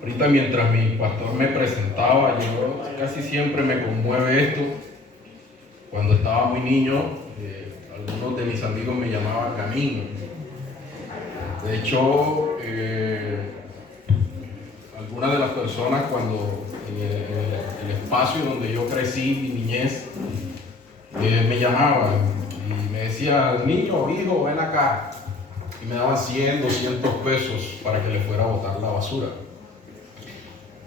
Ahorita mientras mi pastor me presentaba, yo casi siempre me conmueve esto. Cuando estaba muy niño, algunos de mis amigos me llamaban Camino. De hecho, algunas de las personas cuando en el espacio donde yo crecí, mi niñez, me llamaban y me decían, niño, hijo, ven acá. Y me daban 100, 200 pesos para que le fuera a botar la basura.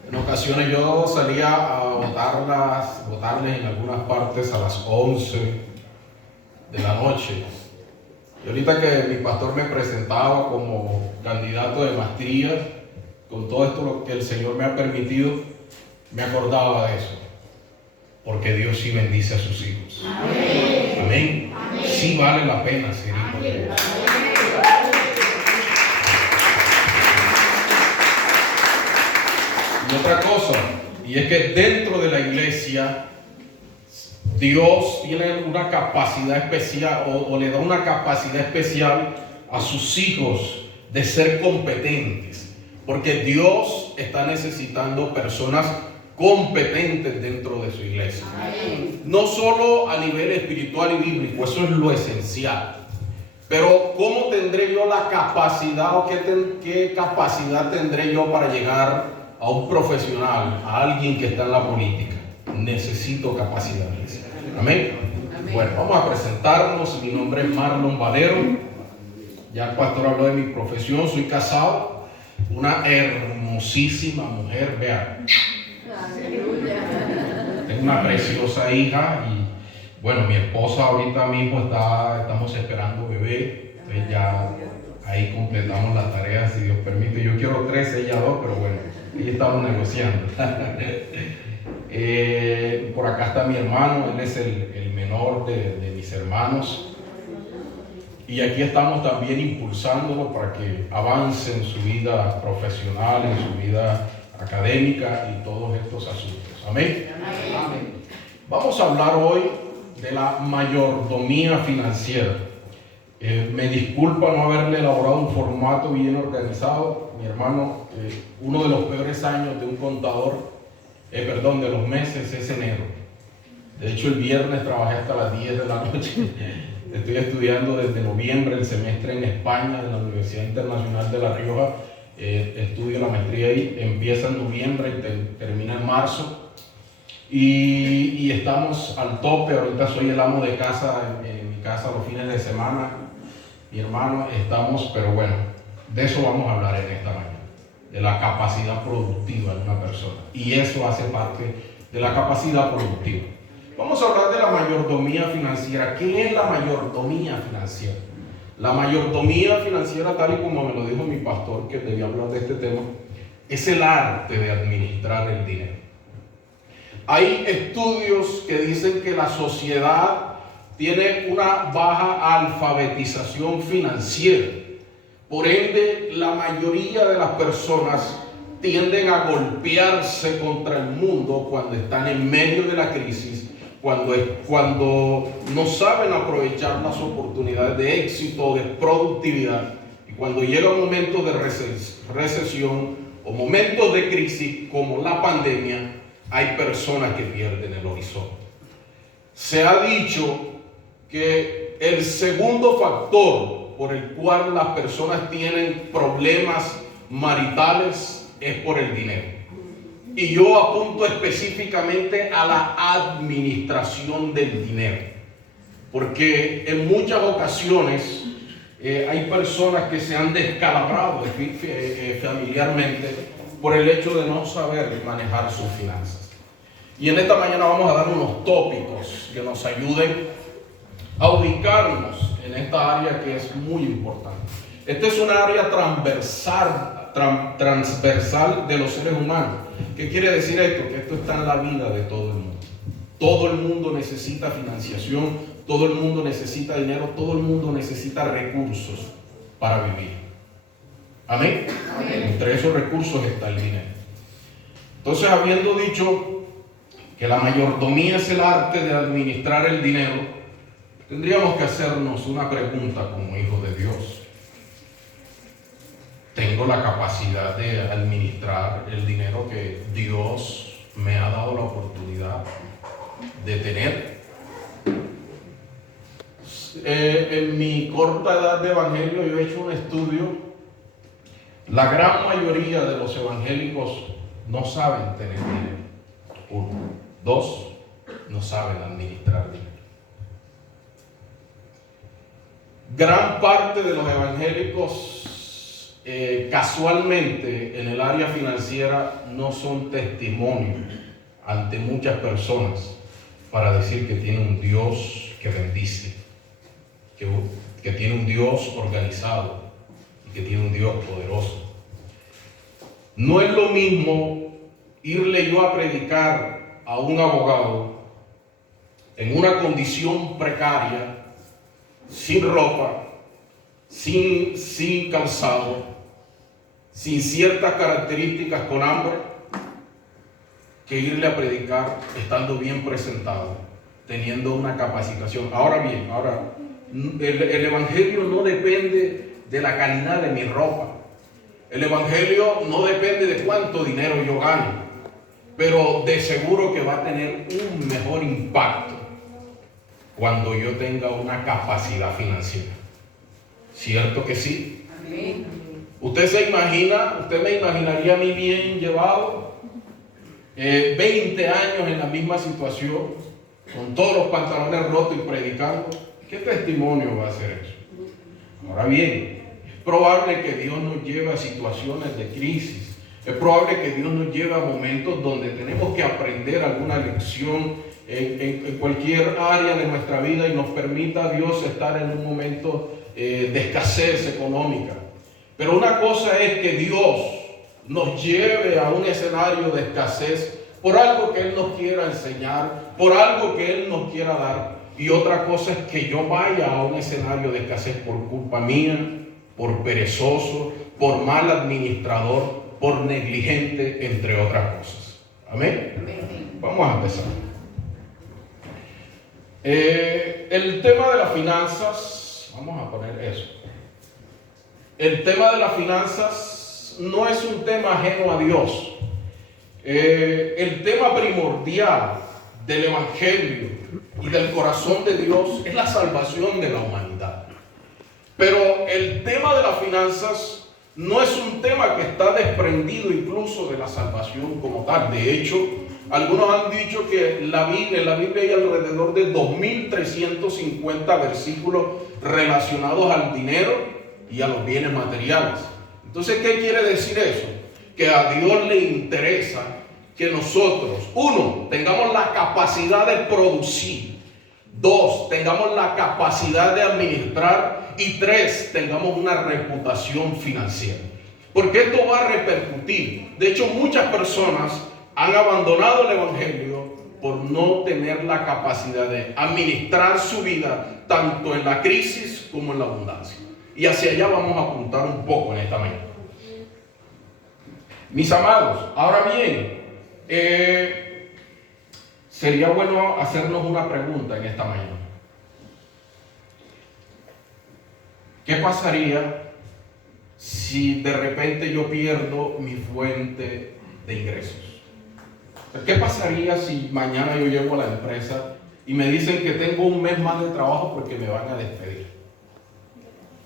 En ocasiones yo salía a botarles en algunas partes a las 11 de la noche. Y ahorita que mi pastor me presentaba como candidato de maestría, con todo esto lo que el Señor me ha permitido, me acordaba de eso. Porque Dios sí bendice a sus hijos. Amén. Amén. Amén. Sí vale la pena ser hijo de Dios. Y otra cosa, y es que dentro de la iglesia, Dios tiene una capacidad especial o le da una capacidad especial a sus hijos de ser competentes. Porque Dios está necesitando personas competentes dentro de su iglesia. No solo a nivel espiritual y bíblico, eso es lo esencial. Pero ¿cómo tendré yo la capacidad o qué capacidad tendré yo para llegar a un profesional, a alguien que está en la política? Necesito capacidades. Amén. Bueno, vamos a presentarnos. Mi nombre es Marlon Valero. Ya el pastor habló de mi profesión. Soy casado. Una hermosísima mujer, vean. Tengo una preciosa hija y bueno, mi esposa ahorita mismo estamos esperando bebé. Entonces ya ahí completamos la tarea, si Dios permite. Yo quiero 3, ella 2, pero bueno, ahí estamos negociando. Por acá está mi hermano, él es el menor de mis hermanos. Y aquí estamos también impulsándolo para que avance en su vida profesional, en su vida académica y todos estos asuntos. Amén. Amén. Vamos a hablar hoy de la mayordomía financiera. Me disculpa no haberle elaborado un formato bien organizado. Mi hermano, uno de los peores años de un contador, de los meses es enero. De hecho, el viernes trabajé hasta las 10 de la noche. Estoy estudiando desde noviembre el semestre en España, en la Universidad Internacional de La Rioja. Estudio la maestría ahí, empieza en noviembre y termina en marzo. Y estamos al tope. Ahorita soy el amo de casa en mi casa los fines de semana. Mi hermano, pero bueno, de eso vamos a hablar en esta mañana, de la capacidad productiva de una persona. Y eso hace parte de la capacidad productiva. Vamos a hablar de la mayordomía financiera. ¿Qué es la mayordomía financiera? La mayordomía financiera, tal y como me lo dijo mi pastor, que debía hablar de este tema, es el arte de administrar el dinero. Hay estudios que dicen que la sociedad tiene una baja alfabetización financiera. Por ende, la mayoría de las personas tienden a golpearse contra el mundo cuando están en medio de la crisis, cuando no saben aprovechar las oportunidades de éxito, de productividad, y cuando llega un momento de recesión o momentos de crisis como la pandemia, hay personas que pierden el horizonte. Se ha dicho que el segundo factor por el cual las personas tienen problemas maritales es por el dinero. Y yo apunto específicamente a la administración del dinero. Porque en muchas ocasiones hay personas que se han descalabrado familiarmente por el hecho de no saber manejar sus finanzas. Y en esta mañana vamos a dar unos tópicos que nos ayuden a ubicarnos en esta área que es muy importante. Esta es una área transversal de los seres humanos. ¿Qué quiere decir esto? Que esto está en la vida de todo el mundo. Todo el mundo necesita financiación, todo el mundo necesita dinero, todo el mundo necesita recursos para vivir. ¿Amén? Amén. Entre esos recursos está el dinero. Entonces, habiendo dicho que la mayordomía es el arte de administrar el dinero, tendríamos que hacernos una pregunta como hijos de Dios. tengo la capacidad de administrar el dinero que Dios me ha dado la oportunidad de tener. En mi corta edad de evangelio yo he hecho un estudio. La gran mayoría de los evangélicos no saben tener dinero. 1. 2, no saben administrar dinero. Gran parte de los evangélicos casualmente en el área financiera no son testimonio ante muchas personas para decir que tiene un Dios que bendice, que tiene un Dios organizado y que tiene un Dios poderoso. No es lo mismo irle yo a predicar a un abogado en una condición precaria, sin ropa, sin calzado, sin ciertas características, con hambre, que irle a predicar estando bien presentado, teniendo una capacitación. Ahora bien, el evangelio no depende de la calidad de mi ropa. El evangelio no depende de cuánto dinero yo gane, pero de seguro que va a tener un mejor impacto cuando yo tenga una capacidad financiera. ¿Cierto que sí? Amén. Usted me imaginaría a mí bien llevado, 20 años en la misma situación, con todos los pantalones rotos y predicando. ¿Qué testimonio va a ser eso? Ahora bien, es probable que Dios nos lleve a situaciones de crisis. Es probable que Dios nos lleve a momentos donde tenemos que aprender alguna lección en cualquier área de nuestra vida y nos permita Dios estar en un momento de escasez económica. Pero una cosa es que Dios nos lleve a un escenario de escasez por algo que Él nos quiera enseñar, por algo que Él nos quiera dar. Y otra cosa es que yo vaya a un escenario de escasez por culpa mía, por perezoso, por mal administrador, por negligente, entre otras cosas. Amén. Vamos a empezar. El tema de las finanzas, vamos a poner eso. El tema de las finanzas no es un tema ajeno a Dios. El tema primordial del evangelio y del corazón de Dios es la salvación de la humanidad. Pero el tema de las finanzas no es un tema que está desprendido incluso de la salvación como tal. De hecho, algunos han dicho que en la Biblia hay alrededor de 2.350 versículos relacionados al dinero y a los bienes materiales. Entonces, ¿qué quiere decir eso? Que a Dios le interesa que nosotros, 1, tengamos la capacidad de producir, 2, tengamos la capacidad de administrar y 3, tengamos una reputación financiera. Porque esto va a repercutir. De hecho, muchas personas han abandonado el evangelio por no tener la capacidad de administrar su vida tanto en la crisis como en la abundancia. Y hacia allá vamos a apuntar un poco en esta mañana. Mis amados, ahora bien, sería bueno hacernos una pregunta en esta mañana. ¿Qué pasaría si de repente yo pierdo mi fuente de ingresos? ¿Qué pasaría si mañana yo llego a la empresa y me dicen que tengo un mes más de trabajo porque me van a despedir?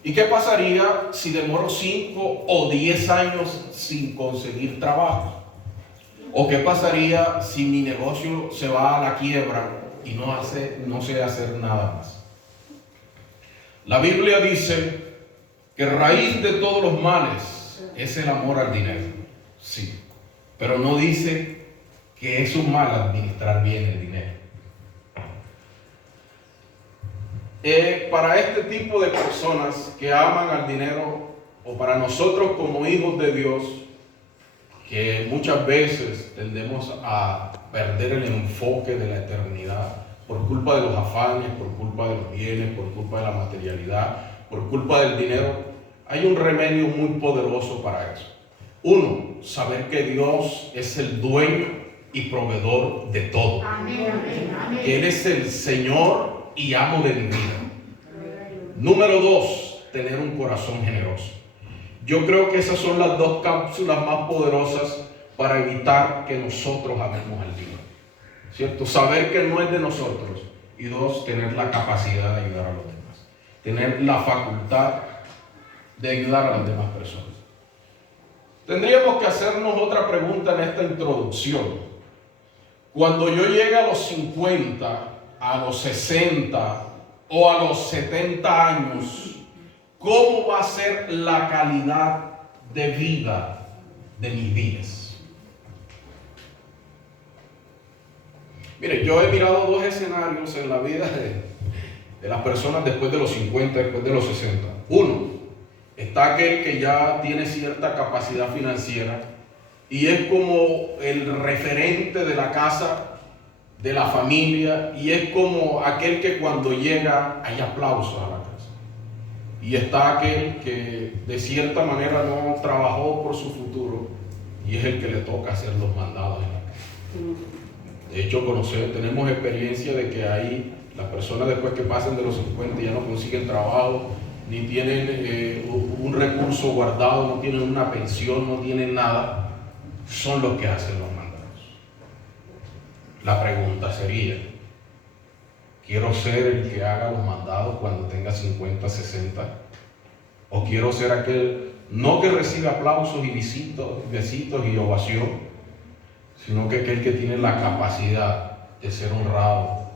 ¿Y qué pasaría si demoro 5 o 10 años sin conseguir trabajo? ¿O qué pasaría si mi negocio se va a la quiebra y no sé hacer nada más? La Biblia dice que raíz de todos los males es el amor al dinero. Sí, pero no dice que es un mal administrar bien el dinero. Para este tipo de personas que aman al dinero, o para nosotros como hijos de Dios, que muchas veces tendemos a perder el enfoque de la eternidad por culpa de los afanes, por culpa de los bienes, por culpa de la materialidad, por culpa del dinero, hay un remedio muy poderoso para eso. 1, saber que Dios es el dueño y proveedor de todo. Amén, amén, amén. Que Él es el Señor y amo de mi vida. Número 2, tener un corazón generoso. Yo creo que esas son las dos cápsulas más poderosas para evitar que nosotros amemos al dinero, ¿cierto? Saber que no es de nosotros. Y dos, tener la capacidad de ayudar a los demás. Tener la facultad de ayudar a las demás personas. Tendríamos que hacernos otra pregunta en esta introducción. Cuando yo llegue a los 50, a los 60 o a los 70 años, ¿cómo va a ser la calidad de vida de mis días? Mire, yo he mirado dos escenarios en la vida de las personas después de los 50, después de los 60. Uno, está aquel que ya tiene cierta capacidad financiera y es como el referente de la casa, de la familia, y es como aquel que cuando llega hay aplausos a la casa. Y está aquel que de cierta manera no trabajó por su futuro y es el que le toca hacer los mandados en la casa. De hecho, tenemos experiencia de que ahí las personas después que pasen de los 50 ya no consiguen trabajo, ni tienen un recurso guardado, no tienen una pensión, no tienen nada, son los que hacen los mandados. La pregunta sería, ¿quiero ser el que haga los mandados cuando tenga 50, 60? ¿O quiero ser aquel, no que recibe aplausos y besitos y ovación, sino que aquel que tiene la capacidad de ser honrado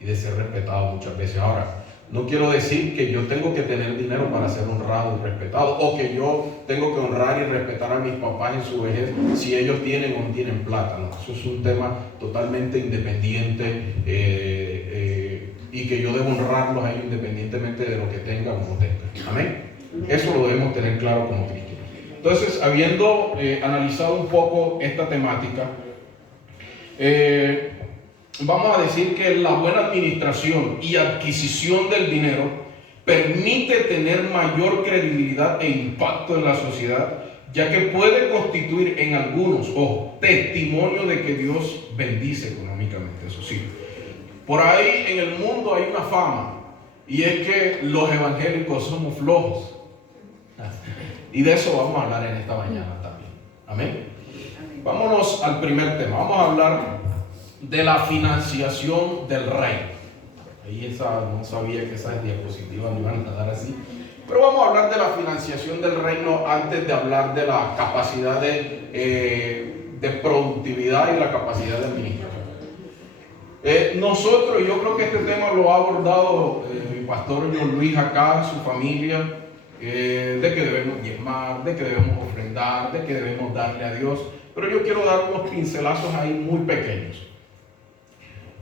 y de ser respetado muchas veces? Ahora, no quiero decir que yo tengo que tener dinero para ser honrado y respetado, o que yo tengo que honrar y respetar a mis papás en su vejez si ellos tienen o no tienen plata. No, eso es un tema totalmente independiente y que yo debo honrarlos a ellos independientemente de lo que tengan o no tengan. Amén. Eso lo debemos tener claro como cristianos. Entonces, habiendo analizado un poco esta temática, vamos a decir que la buena administración y adquisición del dinero permite tener mayor credibilidad e impacto en la sociedad, ya que puede constituir en algunos, testimonio de que Dios bendice económicamente, eso sí. Por ahí en el mundo hay una fama, y es que los evangélicos somos flojos. Y de eso vamos a hablar en esta mañana también. Amén. Vámonos al primer tema. Vamos a hablar de la financiación del reino. Ahí no sabía que esas diapositivas me iban a dar así. Pero vamos a hablar de la financiación del reino antes de hablar de la capacidad de productividad y la capacidad de administración. Nosotros, yo creo que este tema lo ha abordado mi pastor John Luis acá, su familia, de que debemos diezmar, de que debemos ofrendar, de que debemos darle a Dios. Pero yo quiero dar unos pincelazos ahí muy pequeños.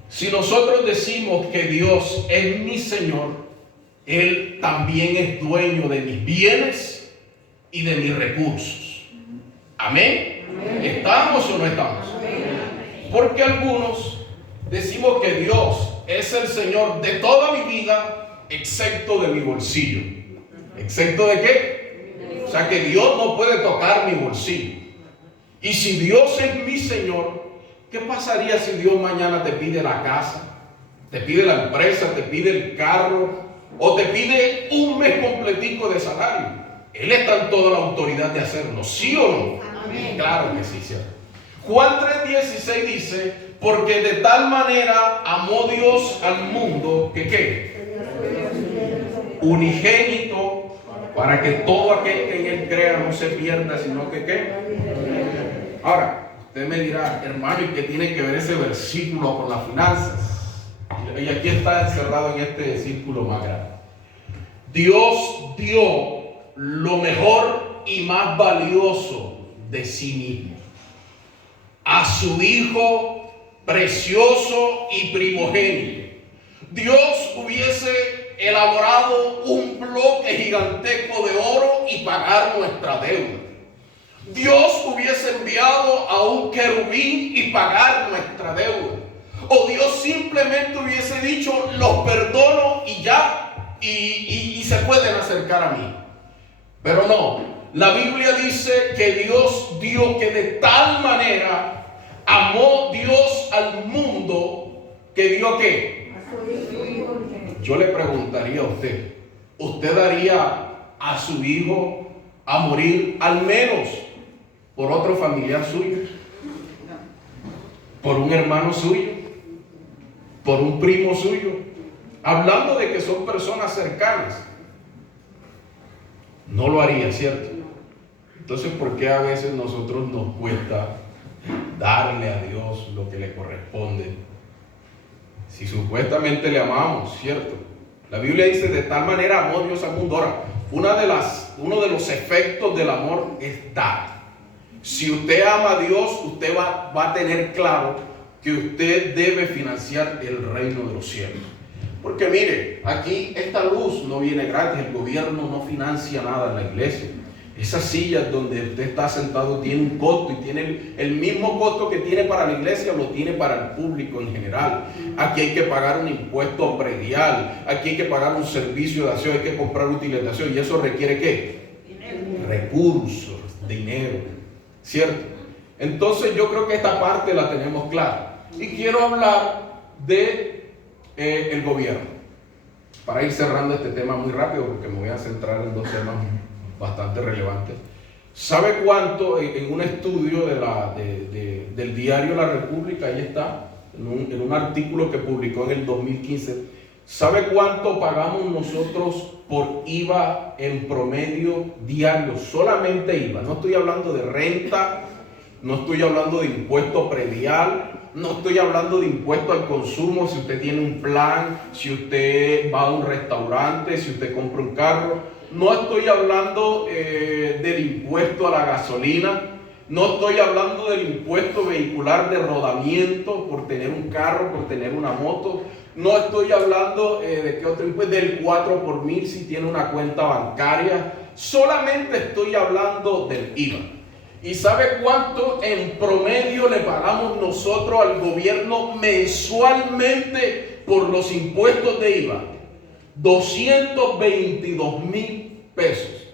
Si nosotros decimos que Dios es mi Señor, Él también es dueño de mis bienes y de mis recursos. ¿Amén? ¿Amén? ¿Estamos o no estamos? Amén. Porque algunos decimos que Dios es el Señor de toda mi vida, excepto de mi bolsillo. ¿Excepto de qué? O sea que Dios no puede tocar mi bolsillo. Y si Dios es mi Señor, ¿qué pasaría si Dios mañana te pide la casa, te pide la empresa, te pide el carro o te pide un mes completico de salario? Él está en toda la autoridad de hacerlo, ¿sí o no? Amén. Claro que sí, ¿cierto? Juan 3:16 dice, porque de tal manera amó Dios al mundo que ¿qué? Unigénito, para que todo aquel que en Él crea no se pierda, sino que ¿qué? Ahora, usted me dirá, hermano, ¿y qué tiene que ver ese versículo con las finanzas? Y aquí está encerrado en este círculo más grande. Dios dio lo mejor y más valioso de sí mismo a su Hijo precioso y primogénito. Dios hubiese elaborado un bloque gigantesco de oro y pagar nuestra deuda. Dios hubiese enviado a un querubín y pagar nuestra deuda. O Dios simplemente hubiese dicho, los perdono y ya, y se pueden acercar a mí. Pero no, la Biblia dice que Dios dio, que de tal manera amó Dios al mundo, que dio ¿qué? Yo le preguntaría a usted, ¿usted daría a su hijo, a morir al menos por otro familiar suyo, por un hermano suyo, por un primo suyo, hablando de que son personas cercanas. No lo haría, ¿cierto? Entonces, ¿por qué a veces nosotros nos cuesta darle a Dios lo que le corresponde? Si supuestamente le amamos, ¿cierto? La Biblia dice, de tal manera amó Dios al mundo. Ahora, uno de los efectos del amor es dar. Si usted ama a Dios, usted va a tener claro que usted debe financiar el reino de los cielos. Porque mire, aquí esta luz no viene gratis, el gobierno no financia nada en la iglesia. Esas sillas donde usted está sentado tiene un costo y tiene el mismo costo que tiene para la iglesia, lo tiene para el público en general. Aquí hay que pagar un impuesto predial, aquí hay que pagar un servicio de acción, hay que comprar útiles de acción, y eso requiere ¿qué? Recursos, dinero, ¿cierto? Entonces yo creo que esta parte la tenemos clara. Y quiero hablar de el gobierno, para ir cerrando este tema muy rápido, porque me voy a centrar en dos temas bastante relevantes. ¿Sabe cuánto en un estudio del diario La República, ahí está, en un artículo que publicó en el 2015, ¿sabe cuánto pagamos nosotros por IVA en promedio diario? Solamente IVA, no estoy hablando de renta, no estoy hablando de impuesto predial, no estoy hablando de impuesto al consumo, si usted tiene un plan, si usted va a un restaurante, si usted compra un carro. No estoy hablando del impuesto a la gasolina, no estoy hablando del impuesto vehicular de rodamiento por tener un carro, por tener una moto. No estoy hablando de qué otro impuesto, del 4 por mil si tiene una cuenta bancaria. Solamente estoy hablando del IVA. ¿Y sabe cuánto en promedio le pagamos nosotros al gobierno mensualmente por los impuestos de IVA? 222,000 pesos.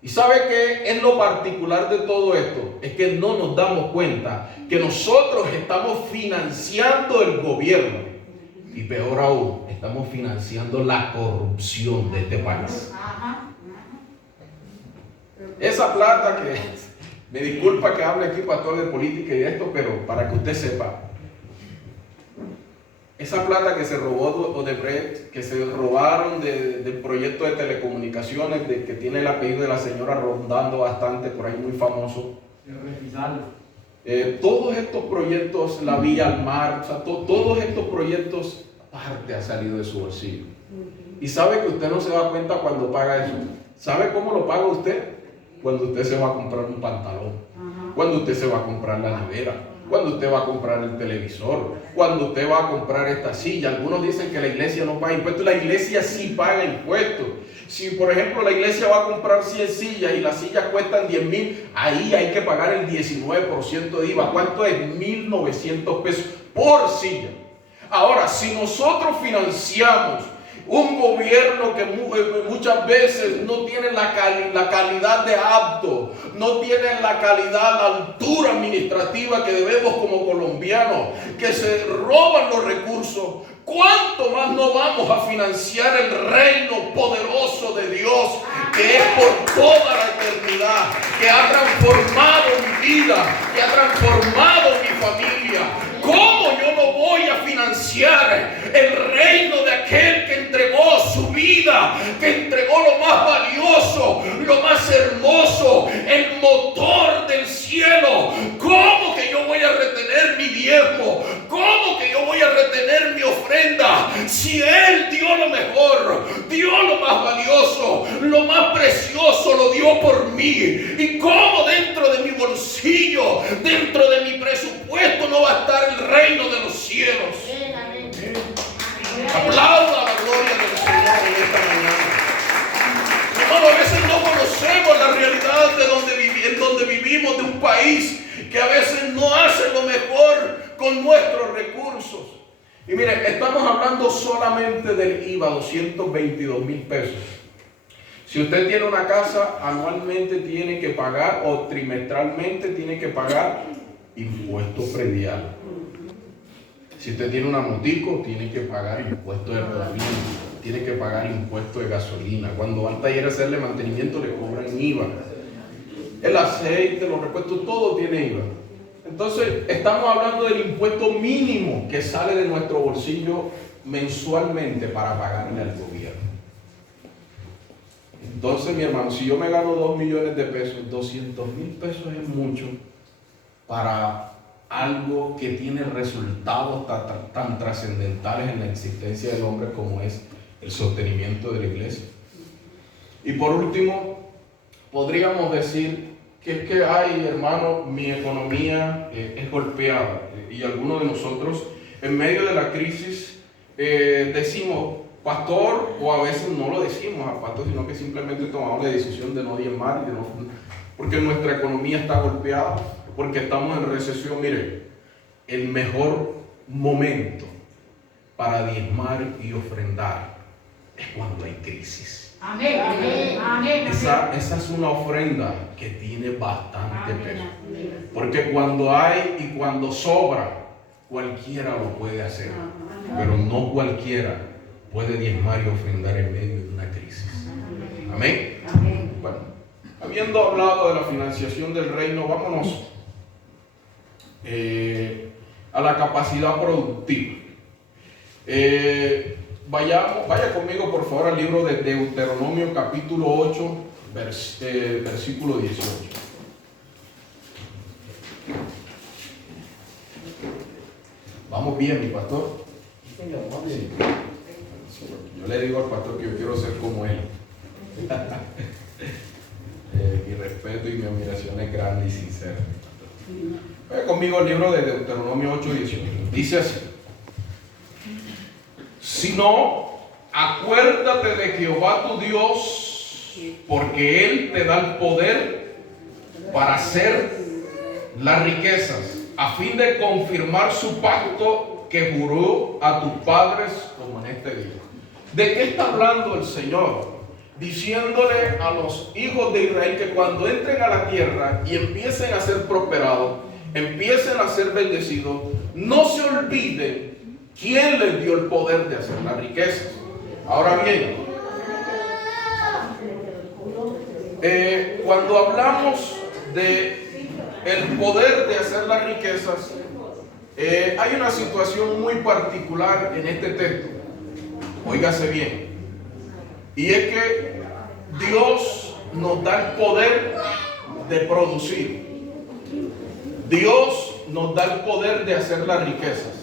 ¿Y sabe qué es lo particular de todo esto? Es que no nos damos cuenta que nosotros estamos financiando el gobierno. Y peor aún, estamos financiando la corrupción de este país. Esa plata que... Me disculpa que hable aquí, pastor, de política y de esto, pero para que usted sepa, esa plata que se robó Odebrecht, que se robaron del proyecto de telecomunicaciones, que tiene el apellido de la señora rondando bastante, por ahí muy famoso. Todos estos proyectos, la vía al mar, o sea, todos estos proyectos, parte ha salido de su bolsillo. Y sabe que usted no se da cuenta cuando paga eso. ¿Sabe cómo lo paga usted? Cuando usted se va a comprar un pantalón, cuando usted se va a comprar la nevera, cuando usted va a comprar el televisor, cuando usted va a comprar esta silla. Algunos dicen que la iglesia no paga impuestos. La iglesia sí paga impuestos. Si por ejemplo la iglesia va a comprar 100 sillas y las sillas cuestan 10,000, ahí hay que pagar el 19% de IVA. ¿Cuánto es? 1,900 pesos por silla. Ahora, si nosotros financiamos un gobierno que muchas veces no tiene la calidad de apto, no tiene la calidad, la altura administrativa que debemos como colombianos, que se roban los recursos, ¿cuánto más no vamos a financiar el reino poderoso de Dios, que es por toda la eternidad, que ha transformado mi vida, que ha transformado mi familia? ¿Cómo yo no voy a financiar el reino de aquel que entregó su vida, que entregó lo más valioso, lo más hermoso, el motor del cielo? ¿Cómo que yo voy a retener mi diezmo? ¿Cómo que yo voy a retener mi ofrenda? Si Él dio lo mejor, dio lo más valioso, lo más precioso, lo dio por mí. ¿Y cómo dentro de mi bolsillo, dentro de mi presupuesto no va a estar el reino de los cielos? Aplauda la gloria del Señor en esta mañana. Hermano, a veces no conocemos la realidad de donde vivimos, de un país que a veces no hace lo mejor con nuestros recursos. Y miren, estamos hablando solamente del IVA, 222,000 pesos. Si usted tiene una casa, anualmente tiene que pagar, o trimestralmente tiene que pagar impuesto predial. Si usted tiene una motico, tiene que pagar impuesto de rodamiento, tiene que pagar impuesto de gasolina. Cuando va al taller a hacerle mantenimiento, le cobran IVA. el aceite, los repuestos, todo tiene IVA. Entonces, estamos hablando del impuesto mínimo que sale de nuestro bolsillo mensualmente para pagarle al gobierno. Entonces, mi hermano, si yo me gano 2 millones de pesos, 200,000 pesos es mucho para algo que tiene resultados tan trascendentales en la existencia del hombre como es el sostenimiento de la iglesia. Y por último, podríamos decir que ay, hermano, mi economía es golpeada, y algunos de nosotros en medio de la crisis decimos, pastor, o a veces no lo decimos a pastor, sino que simplemente tomamos la decisión de no diezmar, porque nuestra economía está golpeada, porque estamos en recesión. Mire, el mejor momento para diezmar y ofrendar es cuando hay crisis. Amén, amén, amén. Esa es una ofrenda que tiene bastante peso. Porque cuando hay y cuando sobra, cualquiera lo puede hacer. Pero no cualquiera puede diezmar y ofrendar en medio de una crisis. Amén. Bueno, habiendo hablado de la financiación del reino, vámonos a la capacidad productiva. Vaya conmigo por favor al libro de Deuteronomio capítulo 8, versículo 18. Vamos bien, mi pastor. Señor, vamos bien. Yo le digo al pastor que yo quiero ser como él. Mi respeto y mi admiración es grande y sincera. Vaya conmigo al libro de Deuteronomio 8, 18. Dice así: si no, acuérdate de Jehová tu Dios, porque Él te da el poder para hacer las riquezas, a fin de confirmar su pacto que juró a tus padres como en este día. ¿De qué está hablando el Señor? Diciéndole a los hijos de Israel que cuando entren a la tierra y empiecen a ser prosperados, empiecen a ser bendecidos, no se olviden quién les dio el poder de hacer las riquezas. Ahora bien, cuando hablamos de el poder de hacer las riquezas, hay una situación muy particular en este texto. Óigase bien. Y es que Dios nos da el poder de producir. Dios nos da el poder de hacer las riquezas.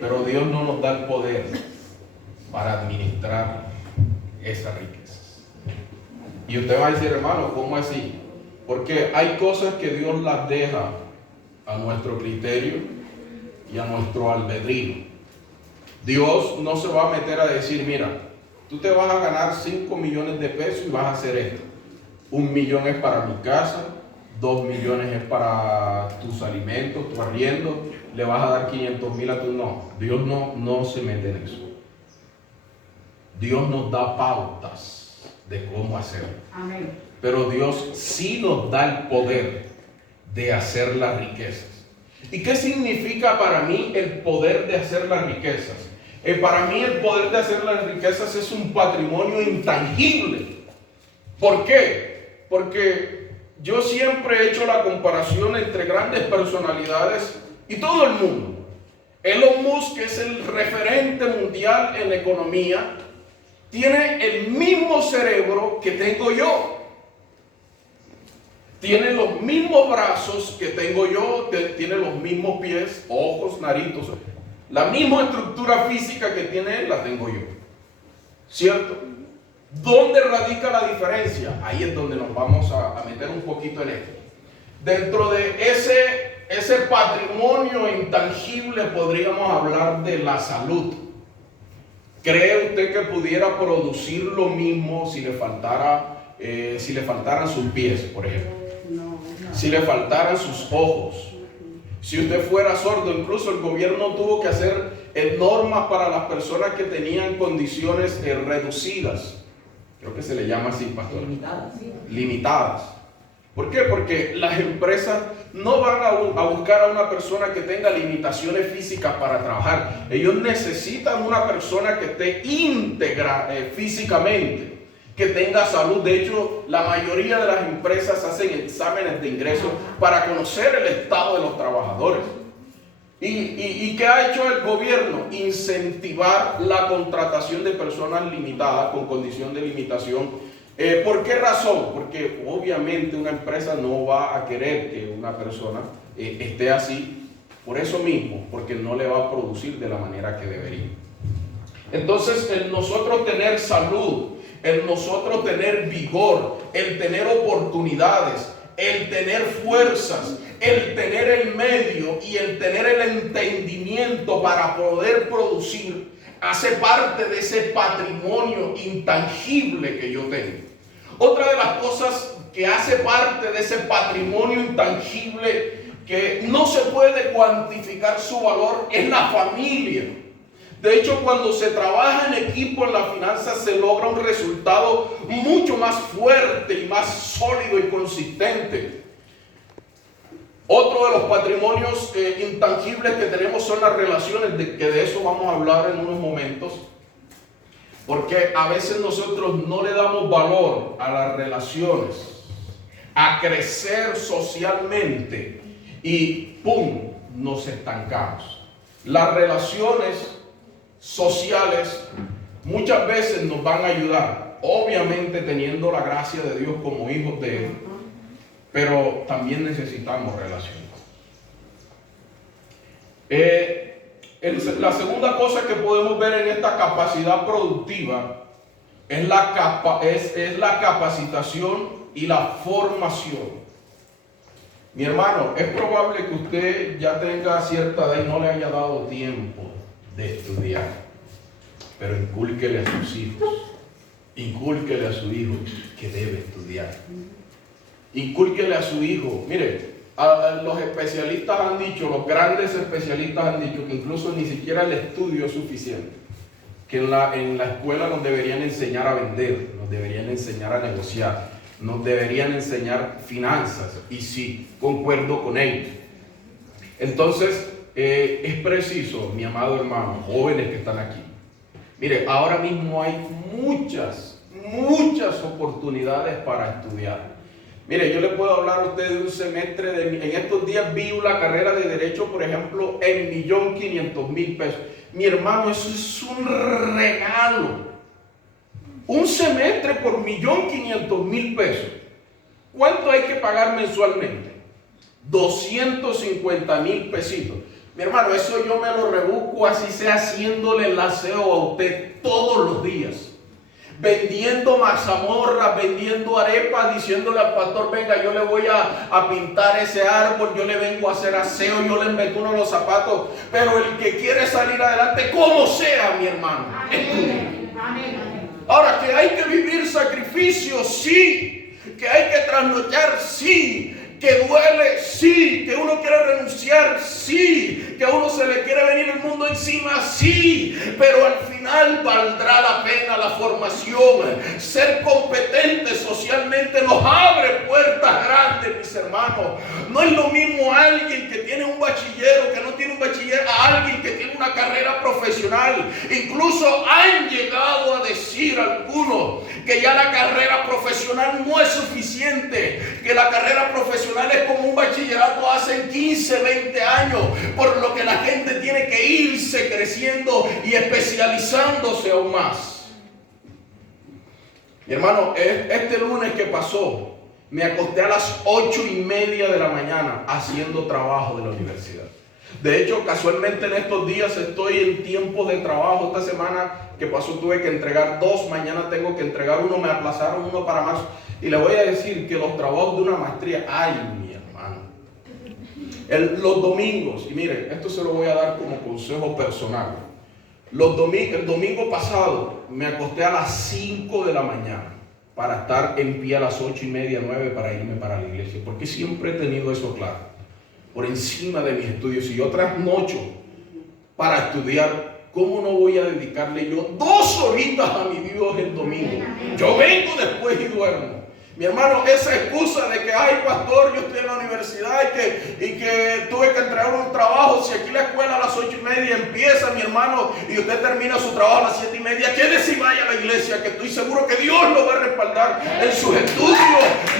Pero Dios no nos da el poder para administrar esas riquezas. Y usted va a decir, hermano, ¿cómo así? Porque hay cosas que Dios las deja a nuestro criterio y a nuestro albedrío. Dios no se va a meter a decir, mira, tú te vas a ganar 5 millones de pesos y vas a hacer esto. 1 millón es para mi casa, 2 millones es para tus alimentos, tu arriendo, le vas a dar 500,000 a tu... No, Dios no se mete en eso. Dios nos da pautas de cómo hacerlo. Amén. Pero Dios sí nos da el poder de hacer las riquezas. ¿Y qué significa para mí el poder de hacer las riquezas? Para mí el poder de hacer las riquezas es un patrimonio intangible. ¿Por qué? Porque yo siempre he hecho la comparación entre grandes personalidades y todo el mundo. Elon Musk, que es el referente mundial en economía, tiene el mismo cerebro que tengo yo. Tiene los mismos brazos que tengo yo, tiene los mismos pies, ojos, naritos. La misma estructura física que tiene él, la tengo yo. ¿Cierto? ¿Dónde radica la diferencia? Ahí es donde nos vamos a meter un poquito en esto. Dentro de ese patrimonio intangible podríamos hablar de la salud. ¿Cree usted que pudiera producir lo mismo si le faltaran sus pies, por ejemplo? No. Si le faltaran sus ojos. Si usted fuera sordo, incluso el gobierno tuvo que hacer normas para las personas que tenían condiciones reducidas. Creo que se le llama así, pastor. Limitadas. ¿Por qué? Porque las empresas no van a buscar a una persona que tenga limitaciones físicas para trabajar. Ellos necesitan una persona que esté íntegra físicamente. que tenga salud. De hecho, la mayoría de las empresas hacen exámenes de ingresos para conocer el estado de los trabajadores. ¿Y qué ha hecho el gobierno? Incentivar la contratación de personas limitadas con condición de limitación. ¿Por qué razón? Porque obviamente una empresa no va a querer que una persona esté así por eso mismo, porque no le va a producir de la manera que debería. Entonces, el nosotros tener salud, el nosotros tener vigor, el tener oportunidades, el tener fuerzas, el tener el medio y el tener el entendimiento para poder producir, hace parte de ese patrimonio intangible que yo tengo. Otra de las cosas que hace parte de ese patrimonio intangible que no se puede cuantificar su valor es la familia. De hecho, cuando se trabaja en equipo en la finanza se logra un resultado mucho más fuerte y más sólido y consistente. Otro de los patrimonios intangibles que tenemos son las relaciones, que de eso vamos a hablar en unos momentos, porque a veces nosotros no le damos valor a las relaciones, a crecer socialmente y ¡pum!, nos estancamos. Las relaciones sociales muchas veces nos van a ayudar, obviamente teniendo la gracia de Dios como hijos de Él, pero también necesitamos relaciones. La segunda cosa que podemos ver en esta capacidad productiva es la capacitación y la formación. Mi hermano, es probable que usted ya tenga cierta edad y no le haya dado tiempo de estudiar, pero incúlquele a sus hijos, incúlquele a su hijo que debe estudiar. Incúlquele a su hijo. Mire, los especialistas han dicho, los grandes especialistas han dicho que incluso ni siquiera el estudio es suficiente. Que en la escuela nos deberían enseñar a vender, nos deberían enseñar a negociar, nos deberían enseñar finanzas. Y sí, concuerdo con ellos. Entonces, es preciso, mi amado hermano, jóvenes que están aquí. Mire, ahora mismo hay muchas oportunidades para estudiar. Mire, yo le puedo hablar a usted de un semestre, en estos días vi una carrera de Derecho, por ejemplo, en 1.500.000 pesos. Mi hermano, eso es un regalo. Un semestre por 1.500.000 pesos. ¿Cuánto hay que pagar mensualmente? 250.000 pesitos. Mi hermano, eso yo me lo rebusco, así sea haciéndole el aseo a usted todos los días. Vendiendo mazamorra, vendiendo arepas, diciéndole al pastor, venga, yo le voy a pintar ese árbol, yo le vengo a hacer aseo, yo le embetuno los zapatos, pero el que quiere salir adelante, como sea, mi hermano, estudie. Ahora, que hay que vivir sacrificios, sí, que hay que trasnochar, sí, que duele, sí, que uno quiere renunciar, sí, que a uno se le quiere venir el mundo encima, sí, pero al final valdrá la pena la formación. Ser competente socialmente nos abre puertas grandes, mis hermanos. No es lo mismo alguien que tiene un bachiller o que no tiene un bachiller a alguien que tiene una carrera profesional. Incluso han llegado a decir algunos que ya la carrera profesional no es suficiente, que la carrera profesional es como un bachillerato hace 15, 20 años, por lo que la gente tiene que irse creciendo y especializándose aún más. Mi hermano, este lunes que pasó, me acosté a las 8:30 de la mañana haciendo trabajo de la universidad. De hecho, casualmente en estos días estoy en tiempos de trabajo. Esta semana que pasó tuve que entregar 2, mañana tengo que entregar 1, me aplazaron 1 para marzo. Y le voy a decir que los trabajos de una maestría, ay, mi hermano, los domingos, y mire, esto se lo voy a dar como consejo personal. El domingo pasado me acosté a las 5 de la mañana para estar en pie a las 8:30, 9 para irme para la iglesia, porque siempre he tenido eso claro, por encima de mis estudios. Y yo trasnocho para estudiar. ¿Cómo no voy a dedicarle yo 2 horitas a mi Dios el domingo? Yo vengo después y duermo. Mi hermano, esa excusa de que, ay, pastor, yo estoy en la universidad y que tuve que entregar un trabajo, si aquí la escuela a las 8:30 empieza, mi hermano, y usted termina su trabajo a las 7:30, quédese y vaya a la iglesia, que estoy seguro que Dios lo va a respaldar en sus estudios,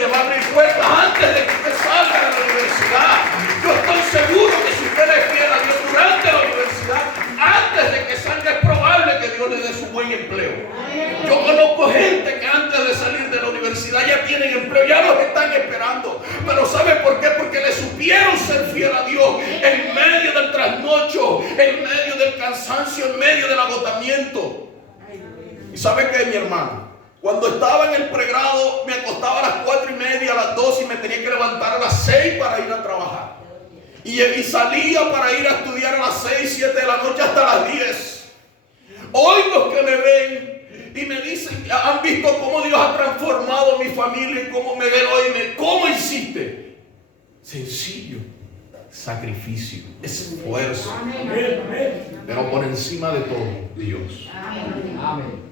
le va a abrir puertas antes de que usted salga de la universidad. Yo estoy seguro que si usted es fiel a Dios durante la universidad, antes de que salga es probable que Dios le dé su buen empleo. Yo conozco gente que antes de salir de la universidad ya tienen empleo, ya los están esperando. Pero ¿sabe por qué? Porque le supieron ser fiel a Dios en medio del trasnocho, en medio del cansancio, en medio del agotamiento. ¿Y sabe qué, mi hermano? Cuando estaba en el pregrado me acostaba a las 4:30, a las 2 y me tenía que levantar a las 6 para ir a trabajar. Y salía para ir a estudiar a las 6, 7 de la noche hasta las 10. Hoy los que me ven y me dicen, han visto cómo Dios ha transformado mi familia y cómo me ven hoy. ¿Cómo hiciste? Sencillo, sacrificio, esfuerzo. Pero por encima de todo, Dios. Amén.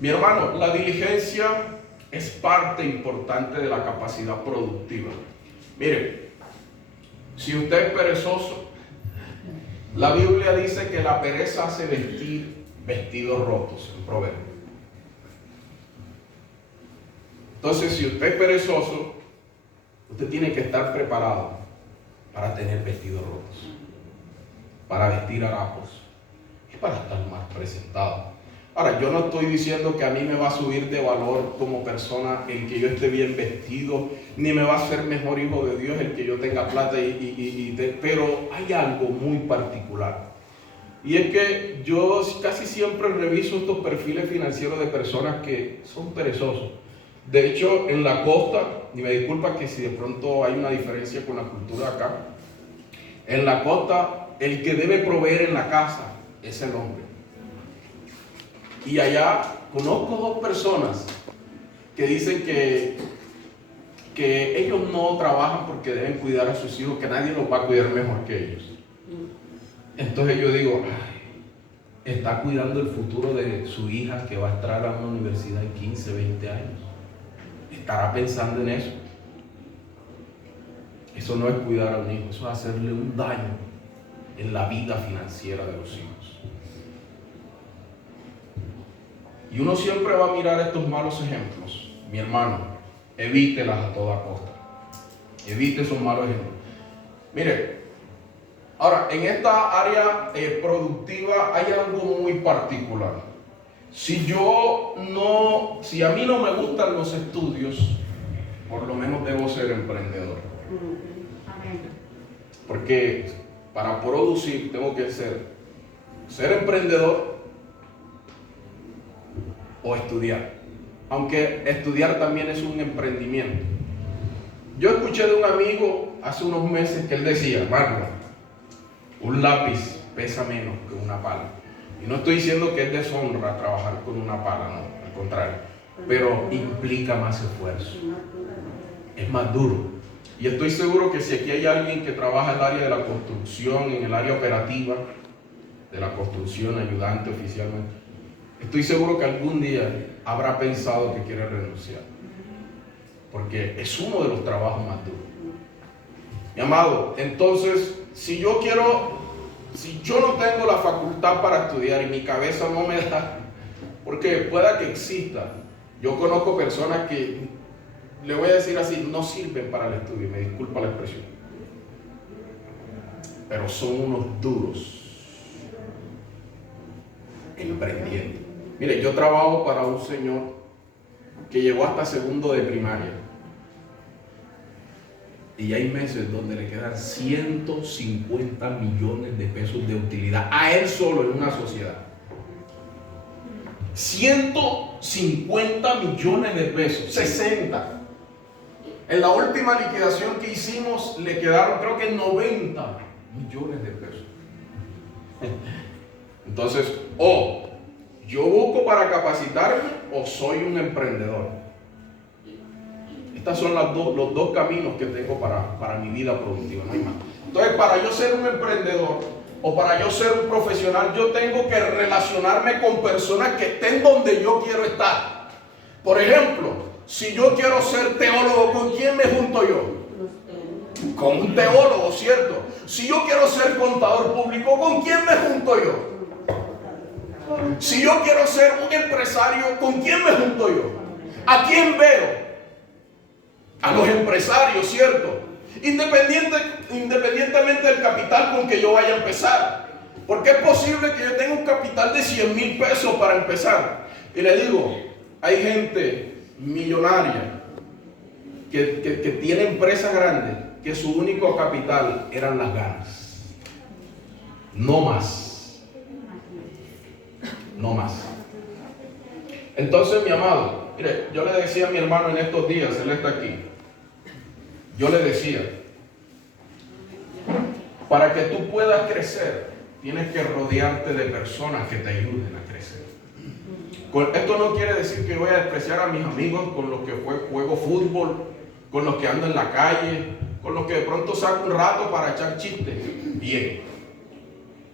Mi hermano, la diligencia es parte importante de la capacidad productiva. Mire, si usted es perezoso, la Biblia dice que la pereza hace vestir vestidos rotos, en Proverbios. Entonces, si usted es perezoso, usted tiene que estar preparado para tener vestidos rotos, para vestir harapos y para estar más presentado. Ahora, yo no estoy diciendo que a mí me va a subir de valor como persona el que yo esté bien vestido, ni me va a hacer mejor hijo de Dios el que yo tenga plata, pero hay algo muy particular. Y es que yo casi siempre reviso estos perfiles financieros de personas que son perezosos. De hecho, en la costa, y me disculpa que si de pronto hay una diferencia con la cultura acá, en la costa el que debe proveer en la casa es el hombre. Y allá conozco 2 personas que dicen que ellos no trabajan porque deben cuidar a sus hijos, que nadie los va a cuidar mejor que ellos. Entonces yo digo, ay, está cuidando el futuro de su hija que va a entrar a una universidad en 15, 20 años. ¿Estará pensando en eso? Eso no es cuidar a un hijo, eso es hacerle un daño en la vida financiera de los hijos. Y uno siempre va a mirar estos malos ejemplos. Mi hermano, evítelas a toda costa. Evite esos malos ejemplos. Mire, ahora, en esta área productiva hay algo muy particular. Si a mí no me gustan los estudios, por lo menos debo ser emprendedor. Porque para producir tengo que ser emprendedor o estudiar, aunque estudiar también es un emprendimiento. Yo escuché de un amigo hace unos meses que él decía, Marlon, un lápiz pesa menos que una pala. Y no estoy diciendo que es deshonra trabajar con una pala, no, al contrario, pero implica más esfuerzo, es más duro. Y estoy seguro que si aquí hay alguien que trabaja en el área de la construcción, en el área operativa de la construcción, ayudante oficialmente, estoy seguro que algún día habrá pensado que quiere renunciar, porque es uno de los trabajos más duros. Mi amado, entonces, si yo no tengo la facultad para estudiar y mi cabeza no me da, porque pueda que exista, yo conozco personas que, le voy a decir así, no sirven para el estudio, me disculpa la expresión, pero son unos duros emprendiendo. Mire, yo trabajo para un señor que llegó hasta segundo de primaria y hay meses donde le quedan 150 millones de pesos de utilidad a él solo en una sociedad. 150 millones de pesos, 60. En la última liquidación que hicimos le quedaron creo que 90 millones de pesos. Entonces, yo busco para capacitarme o soy un emprendedor. Estos son los dos caminos que tengo para mi vida productiva, no hay más. Entonces, para yo ser un emprendedor, o para yo ser un profesional, yo tengo que relacionarme con personas que estén donde yo quiero estar. Por ejemplo, si yo quiero ser teólogo, ¿con quién me junto yo? Con un teólogo, ¿cierto? Si yo quiero ser contador público, ¿con quién me junto yo? Si yo quiero ser un empresario, ¿con quién me junto yo? ¿A quién veo? A los empresarios, ¿cierto? Independientemente del capital con que yo vaya a empezar. Porque es posible que yo tenga un capital de 100,000 pesos para empezar. Y le digo, hay gente millonaria que tiene empresas grandes, que su único capital eran las ganas. No más. No más. Entonces, mi amado, mire, yo le decía a mi hermano en estos días, él está aquí. Yo le decía, para que tú puedas crecer, tienes que rodearte de personas que te ayuden a crecer. Esto no quiere decir que voy a despreciar a mis amigos con los que juego fútbol, con los que ando en la calle, con los que de pronto saco un rato para echar chistes. Bien.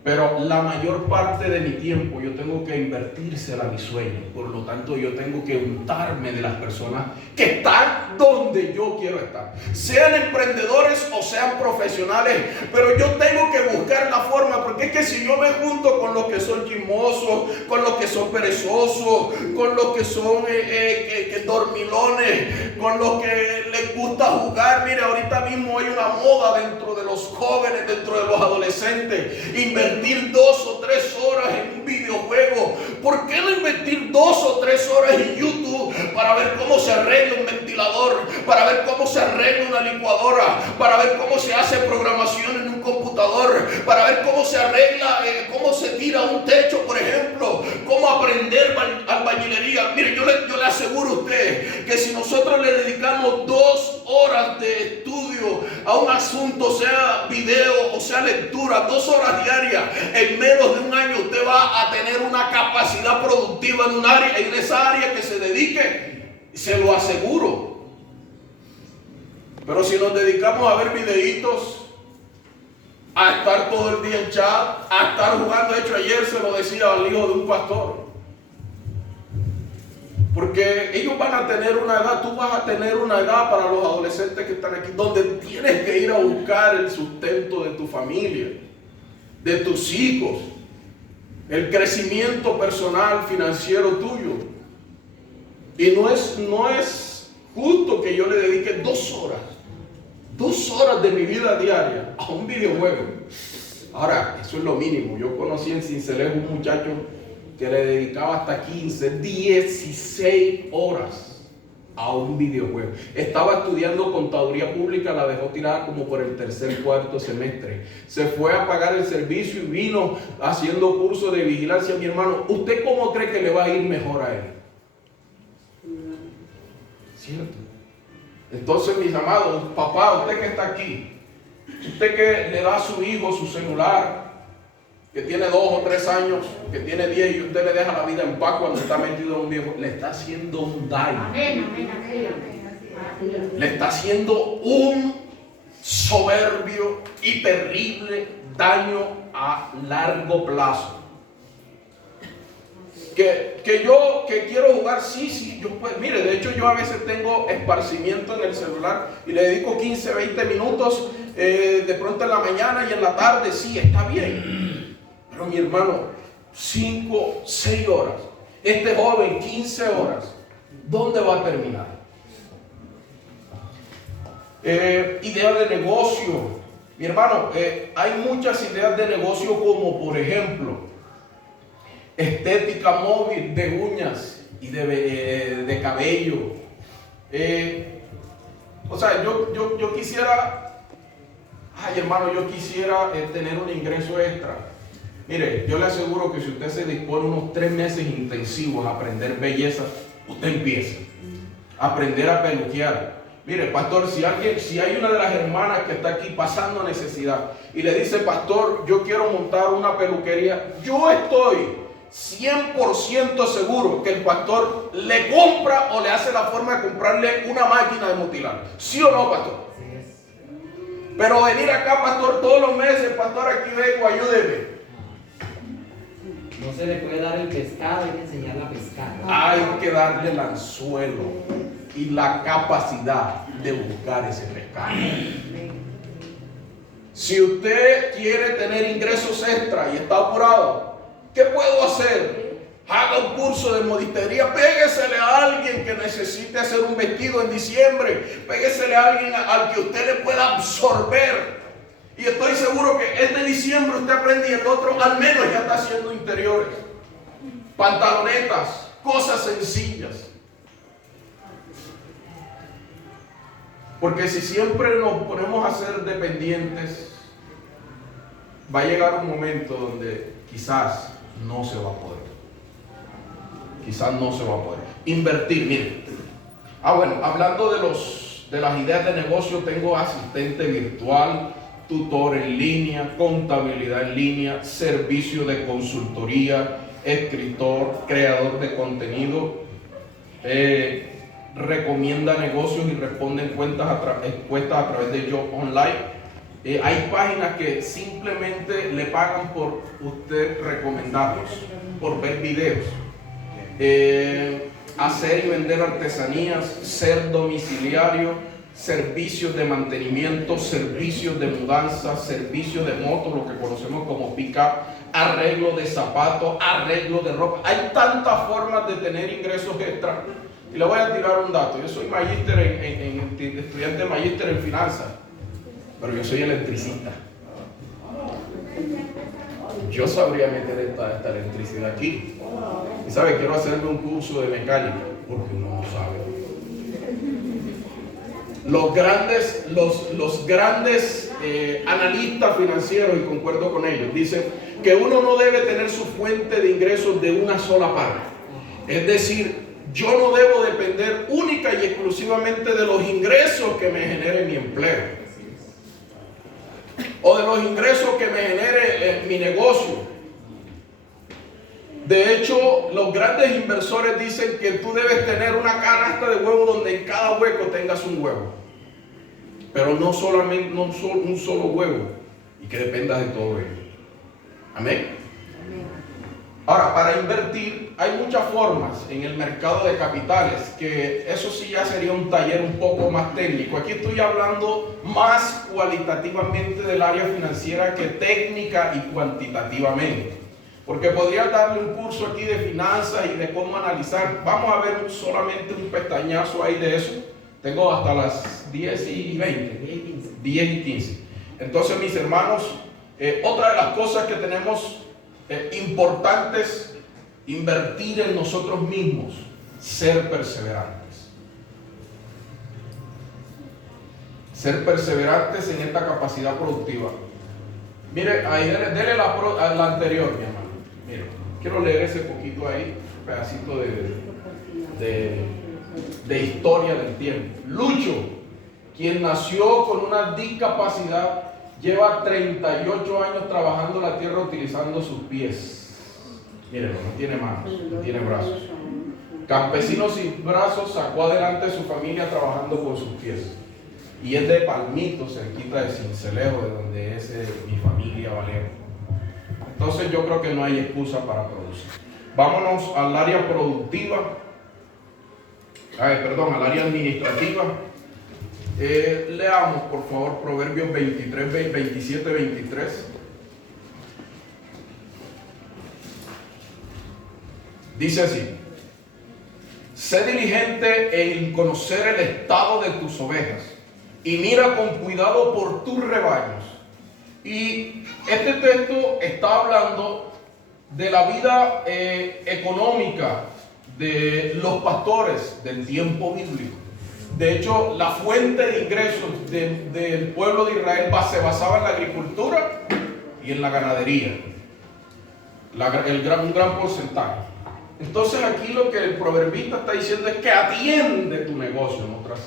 Pero la mayor parte de mi tiempo yo tengo que invertírsela a mis sueños. Por lo tanto, yo tengo que untarme de las personas que están donde yo quiero estar. Sean emprendedores o sean profesionales. Pero yo tengo que buscar la forma. Porque es que si yo me junto con los que son chismosos, con los que son perezosos, con los que son dormilones, con los que les gusta jugar. Mire, ahorita mismo hay una moda dentro de los jóvenes, dentro de los adolescentes. Invertir 2 o 3 horas en un videojuego. ¿Por qué no invertir 2 o 3 horas en YouTube para ver cómo se arregla un ventilador, para ver cómo se arregla una licuadora, para ver cómo se hace programación en un computador, para ver cómo se arregla, cómo se tira un techo, por ejemplo, cómo aprender albañilería? Mire, yo le aseguro a usted que si nosotros le dedicamos 2 horas de estudio a un asunto, sea video o sea lectura, 2 horas diarias, en menos de un año usted va a tener una capacidad productiva en esa área que se dedique, se lo aseguro. Pero si nos dedicamos a ver videitos, a estar todo el día en chat, a estar jugando, de hecho ayer se lo decía al hijo de un pastor, porque ellos van a tener una edad, tú vas a tener una edad para los adolescentes que están aquí, donde tienes que ir a buscar el sustento de tu familia, de tus hijos, el crecimiento personal, financiero tuyo. Y no es justo que yo le dedique 2 horas de mi vida diaria a un videojuego. Ahora, eso es lo mínimo. Yo conocí en Cincelejo un muchacho que le dedicaba hasta 15, 16 horas a un videojuego. Estaba estudiando contaduría pública, la dejó tirada como por el 3er, 4º semestre. Se fue a pagar el servicio y vino haciendo curso de vigilancia. Mi hermano, ¿usted cómo cree que le va a ir mejor a él? ¿Cierto? Entonces, mis amados, papá, usted que está aquí, usted que le da a su hijo su celular, que tiene 2 o 3 años, que tiene 10 y usted le deja la vida en paz cuando está metido en un viejo, le está haciendo un daño. Le está haciendo un soberbio y terrible daño a largo plazo. Que yo quiero jugar, sí, yo pues, mire, de hecho yo a veces tengo esparcimiento en el celular y le dedico 15, 20 minutos de pronto en la mañana y en la tarde, sí, está bien. Pero mi hermano, 5, 6 horas, este joven 15 horas, ¿dónde va a terminar? Idea de negocio, mi hermano, hay muchas ideas de negocio como por ejemplo, estética móvil de uñas y de cabello. O sea, yo quisiera, hermano, yo quisiera tener un ingreso extra. Mire, yo le aseguro que si usted se dispone unos 3 meses intensivos a aprender belleza, usted empieza a aprender a peluquear. Mire, pastor, si hay una de las hermanas que está aquí pasando necesidad y le dice, pastor, yo quiero montar una peluquería, yo estoy 100% seguro que el pastor le compra o le hace la forma de comprarle una máquina de mutilar. ¿Sí o no, pastor? Pero venir acá, pastor, todos los meses, pastor, aquí vengo, ayúdeme. No se le puede dar el pescado, hay que enseñarle a pescar. Hay que darle el anzuelo y la capacidad de buscar ese pescado. Si usted quiere tener ingresos extra y está apurado, ¿qué puedo hacer? Haga un curso de modistería, péguesele a alguien que necesite hacer un vestido en diciembre, péguesele a alguien al que usted le pueda absorber. Y estoy seguro que este diciembre usted aprende y el otro al menos ya está haciendo interiores, pantalonetas, cosas sencillas. Porque si siempre nos ponemos a ser dependientes, va a llegar un momento donde quizás no se va a poder. Quizás no se va a poder. Invertir, miren. Bueno, hablando de las ideas de negocio, tengo asistente virtual, tutor en línea, contabilidad en línea, servicio de consultoría, escritor, creador de contenido, recomienda negocios y responde encuestas a través de Job Online. Hay páginas que simplemente le pagan por usted recomendarlos, por ver videos. Hacer y vender artesanías, ser domiciliario, servicios de mantenimiento, servicios de mudanza, servicios de moto, lo que conocemos como pick-up, arreglo de zapatos, arreglo de ropa. Hay tantas formas de tener ingresos extra. Y le voy a tirar un dato. Yo soy magíster estudiante magíster en finanzas, pero yo soy electricista. Yo sabría meter esta electricidad aquí. Y sabe, quiero hacerme un curso de mecánica, porque uno no sabe. Los grandes analistas financieros, y concuerdo con ellos, dicen que uno no debe tener su fuente de ingresos de una sola parte. Es decir, yo no debo depender única y exclusivamente de los ingresos que me genere mi empleo, o de los ingresos que me genere mi negocio. De hecho, los grandes inversores dicen que tú debes tener una canasta de huevos donde en cada hueco tengas un huevo, pero no solamente un solo huevo, y que dependas de todo ello. Amén. Ahora, para invertir hay muchas formas en el mercado de capitales, que eso sí ya sería un taller un poco más técnico. Aquí estoy hablando más cualitativamente del área financiera que técnica y cuantitativamente. Porque podría darle un curso aquí de finanzas y de cómo analizar. Vamos a ver solamente un pestañazo ahí de eso. Tengo hasta las 10 y 20, 10 y 15. Entonces, mis hermanos, otra de las cosas que tenemos importantes, invertir en nosotros mismos, ser perseverantes. Ser perseverantes en esta capacidad productiva. Mire, ahí dele la anterior, mi hermano. Mire, quiero leer ese poquito ahí, un pedacito de historia del tiempo. Lucho, quien nació con una discapacidad, lleva 38 años trabajando la tierra utilizando sus pies. Mírenlo, no tiene manos, no tiene brazos. Campesino sin brazos, sacó adelante su familia trabajando con sus pies. Y es de Palmito, cerquita de Cincelejo, de donde es mi familia Valero. Entonces yo creo que no hay excusa para producir. Vámonos al área productiva, al área administrativa. Leamos por favor Proverbios 23, 27, 23. Dice así: sé diligente en conocer el estado de tus ovejas y mira con cuidado por tus rebaños. Y este texto está hablando de la vida económica de los pastores del tiempo bíblico. De hecho, la fuente de ingresos del pueblo de Israel se basaba en la agricultura y en la ganadería. Un gran porcentaje. Entonces aquí lo que el proverbista está diciendo es que atiende tu negocio, en otras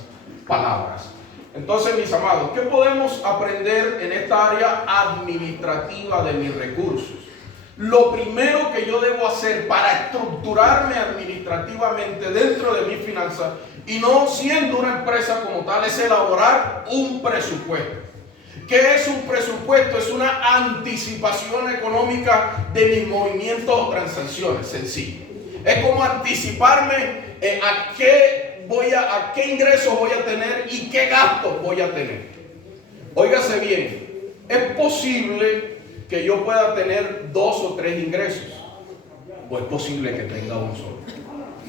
palabras. Entonces, mis amados, ¿qué podemos aprender en esta área administrativa de mis recursos? Lo primero que yo debo hacer para estructurarme administrativamente dentro de mis finanzas, y no siendo una empresa como tal, es elaborar un presupuesto. ¿Qué es un presupuesto? Es una anticipación económica de mis movimientos o transacciones, sencillo. Es como anticiparme a qué ingresos voy a tener y qué gastos voy a tener. Óigase bien, es posible que yo pueda tener 2 o 3 ingresos, o es posible que tenga uno solo,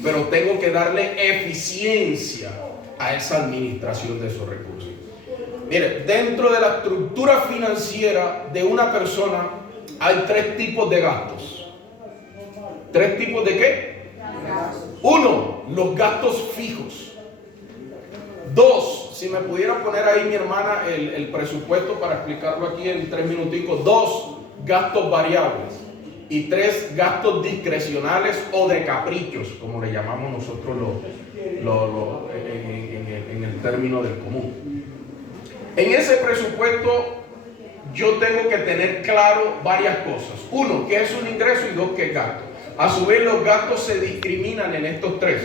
pero tengo que darle eficiencia a esa administración de esos recursos. Mire, dentro de la estructura financiera de una persona hay 3 tipos de gastos. ¿3 tipos de qué? 1, los gastos fijos. 2, si me pudiera poner ahí mi hermana el presupuesto para explicarlo aquí en 3 minuticos. 2, gastos variables. Y 3, gastos discrecionales o de caprichos, como le llamamos nosotros en el término del común. En ese presupuesto yo tengo que tener claro varias cosas. 1, qué es un ingreso, y 2, qué es gasto. A su vez, los gastos se discriminan en estos 3.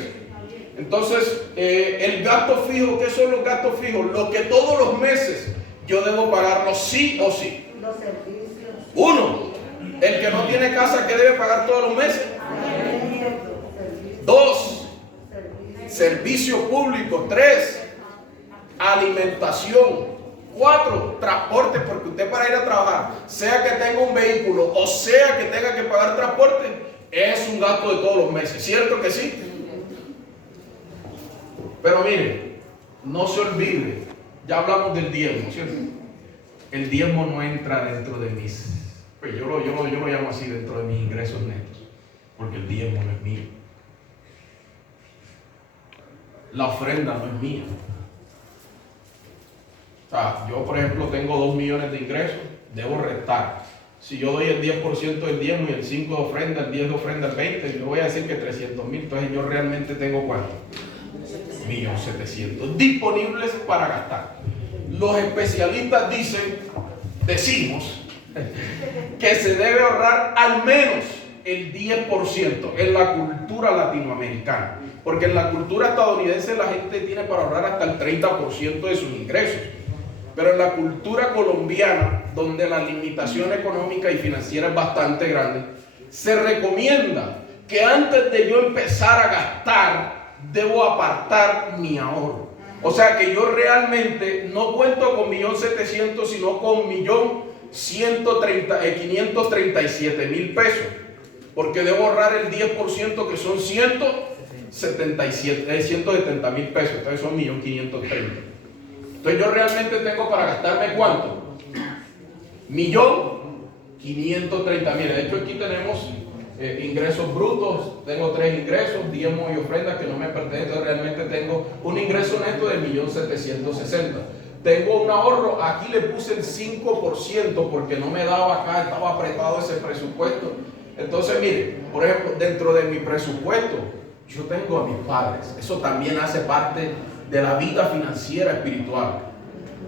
Entonces, el gasto fijo, ¿qué son los gastos fijos? Lo que todos los meses yo debo pagarlo sí o sí. Los servicios. 1, el que no tiene casa, ¿qué debe pagar todos los meses? 2, servicio público. 3, alimentación. 4, transporte, porque usted para ir a trabajar, sea que tenga un vehículo o sea que tenga que pagar transporte, es un gasto de todos los meses, ¿cierto que sí? Pero mire, no se olvide, ya hablamos del diezmo, ¿cierto? El diezmo no entra dentro de mis, pues yo lo llamo así, dentro de mis ingresos netos, porque el diezmo no es mío. La ofrenda no es mía. O sea, yo por ejemplo tengo 2 millones de ingresos, debo restar. Si yo doy el 10% del diezmo y el 5 de ofrenda, el 10 de ofrenda, el 20, yo voy a decir que 300,000, entonces yo realmente tengo ¿cuánto? 1.700.000 disponibles para gastar. Los especialistas decimos que se debe ahorrar al menos el 10% en la cultura latinoamericana, porque en la cultura estadounidense la gente tiene para ahorrar hasta el 30% de sus ingresos. Pero en la cultura colombiana, donde la limitación económica y financiera es bastante grande, se recomienda que antes de yo empezar a gastar, debo apartar mi ahorro. O sea que yo realmente no cuento con 1.700.000, sino con 1.537.000 pesos. Porque debo ahorrar el 10%, que son 170.000 pesos. Entonces son 1.530.000. Entonces yo realmente tengo para gastarme ¿cuánto? 1.530.000. De hecho aquí tenemos ingresos brutos, tengo 3 ingresos, diezmo y ofrendas que no me pertenecen. Realmente tengo un ingreso neto de 1.760.000. Tengo un ahorro, aquí le puse el 5% porque no me daba acá, estaba apretado ese presupuesto. Entonces mire, por ejemplo, dentro de mi presupuesto yo tengo a mis padres. Eso también hace parte de la vida financiera espiritual.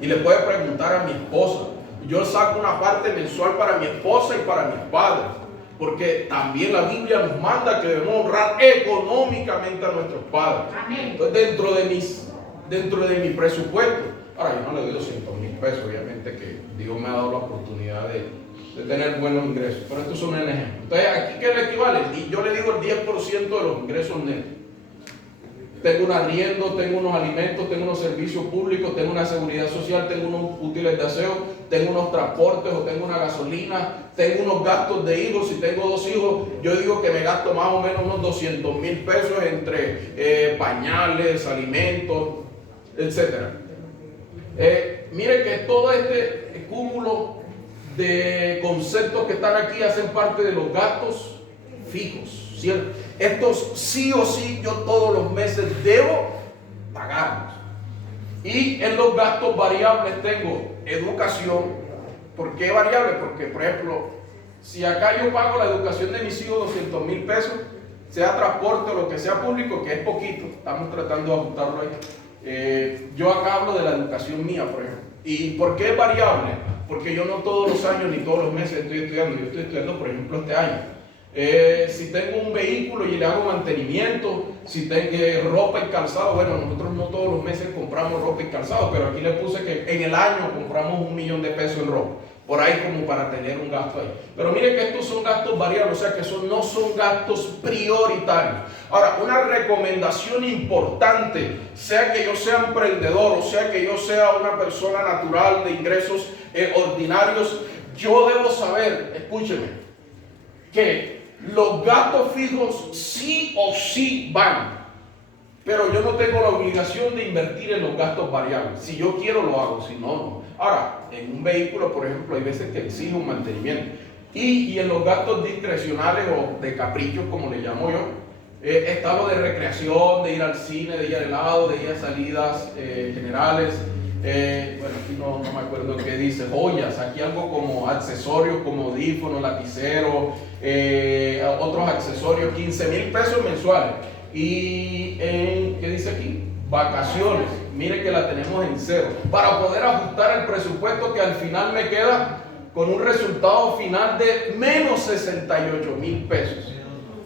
Y le puede preguntar a mi esposa. Yo saco una parte mensual para mi esposa y para mis padres, porque también la Biblia nos manda que debemos honrar económicamente a nuestros padres. Amén. Entonces dentro de mi presupuesto, ahora yo no le doy 200,000 pesos, obviamente que Dios me ha dado la oportunidad de tener buenos ingresos, pero estos son un ejemplo. Entonces aquí ¿qué le equivale? Y yo le digo el 10% de los ingresos netos. Tengo un arriendo, tengo unos alimentos, tengo unos servicios públicos, tengo una seguridad social, tengo unos útiles de aseo, tengo unos transportes o tengo una gasolina, tengo unos gastos de hijos. Si tengo 2 hijos, yo digo que me gasto más o menos unos 200,000 pesos entre pañales, alimentos, etc. Mire que todo este cúmulo de conceptos que están aquí hacen parte de los gastos fijos, ¿cierto? Estos sí o sí yo todos los meses debo pagarlos. Y en los gastos variables tengo educación. ¿Por qué variable? Porque, por ejemplo, si acá yo pago la educación de mis hijos 200,000 pesos, sea transporte o lo que sea público, que es poquito, estamos tratando de ajustarlo ahí. Yo acá hablo de la educación mía, por ejemplo. ¿Y por qué es variable? Porque yo no todos los años ni todos los meses estoy estudiando. Yo estoy estudiando, por ejemplo, este año. Si tengo un vehículo y le hago mantenimiento, si tengo ropa y calzado, bueno, nosotros no todos los meses compramos ropa y calzado, pero aquí le puse que en el año compramos 1 millón de pesos en ropa, por ahí como para tener un gasto ahí. Pero mire que estos son gastos variables, o sea que no son gastos prioritarios. Ahora, una recomendación importante, sea que yo sea emprendedor o sea que yo sea una persona natural de ingresos ordinarios, yo debo saber, escúcheme, que los gastos fijos sí o sí van, pero yo no tengo la obligación de invertir en los gastos variables. Si yo quiero lo hago, si no, no. Ahora, en un vehículo, por ejemplo, hay veces que exige un mantenimiento. Y en los gastos discrecionales o de caprichos, como le llamo yo, está lo de recreación, de ir al cine, de ir al helado, de ir a salidas generales. Bueno, aquí no me acuerdo qué dice, joyas, aquí algo como accesorios, como audífonos, lapiceros, otros accesorios, 15,000 pesos mensuales. Y ¿qué dice aquí? Vacaciones, mire que la tenemos en cero, para poder ajustar el presupuesto que al final me queda con un resultado final de menos 68,000 pesos.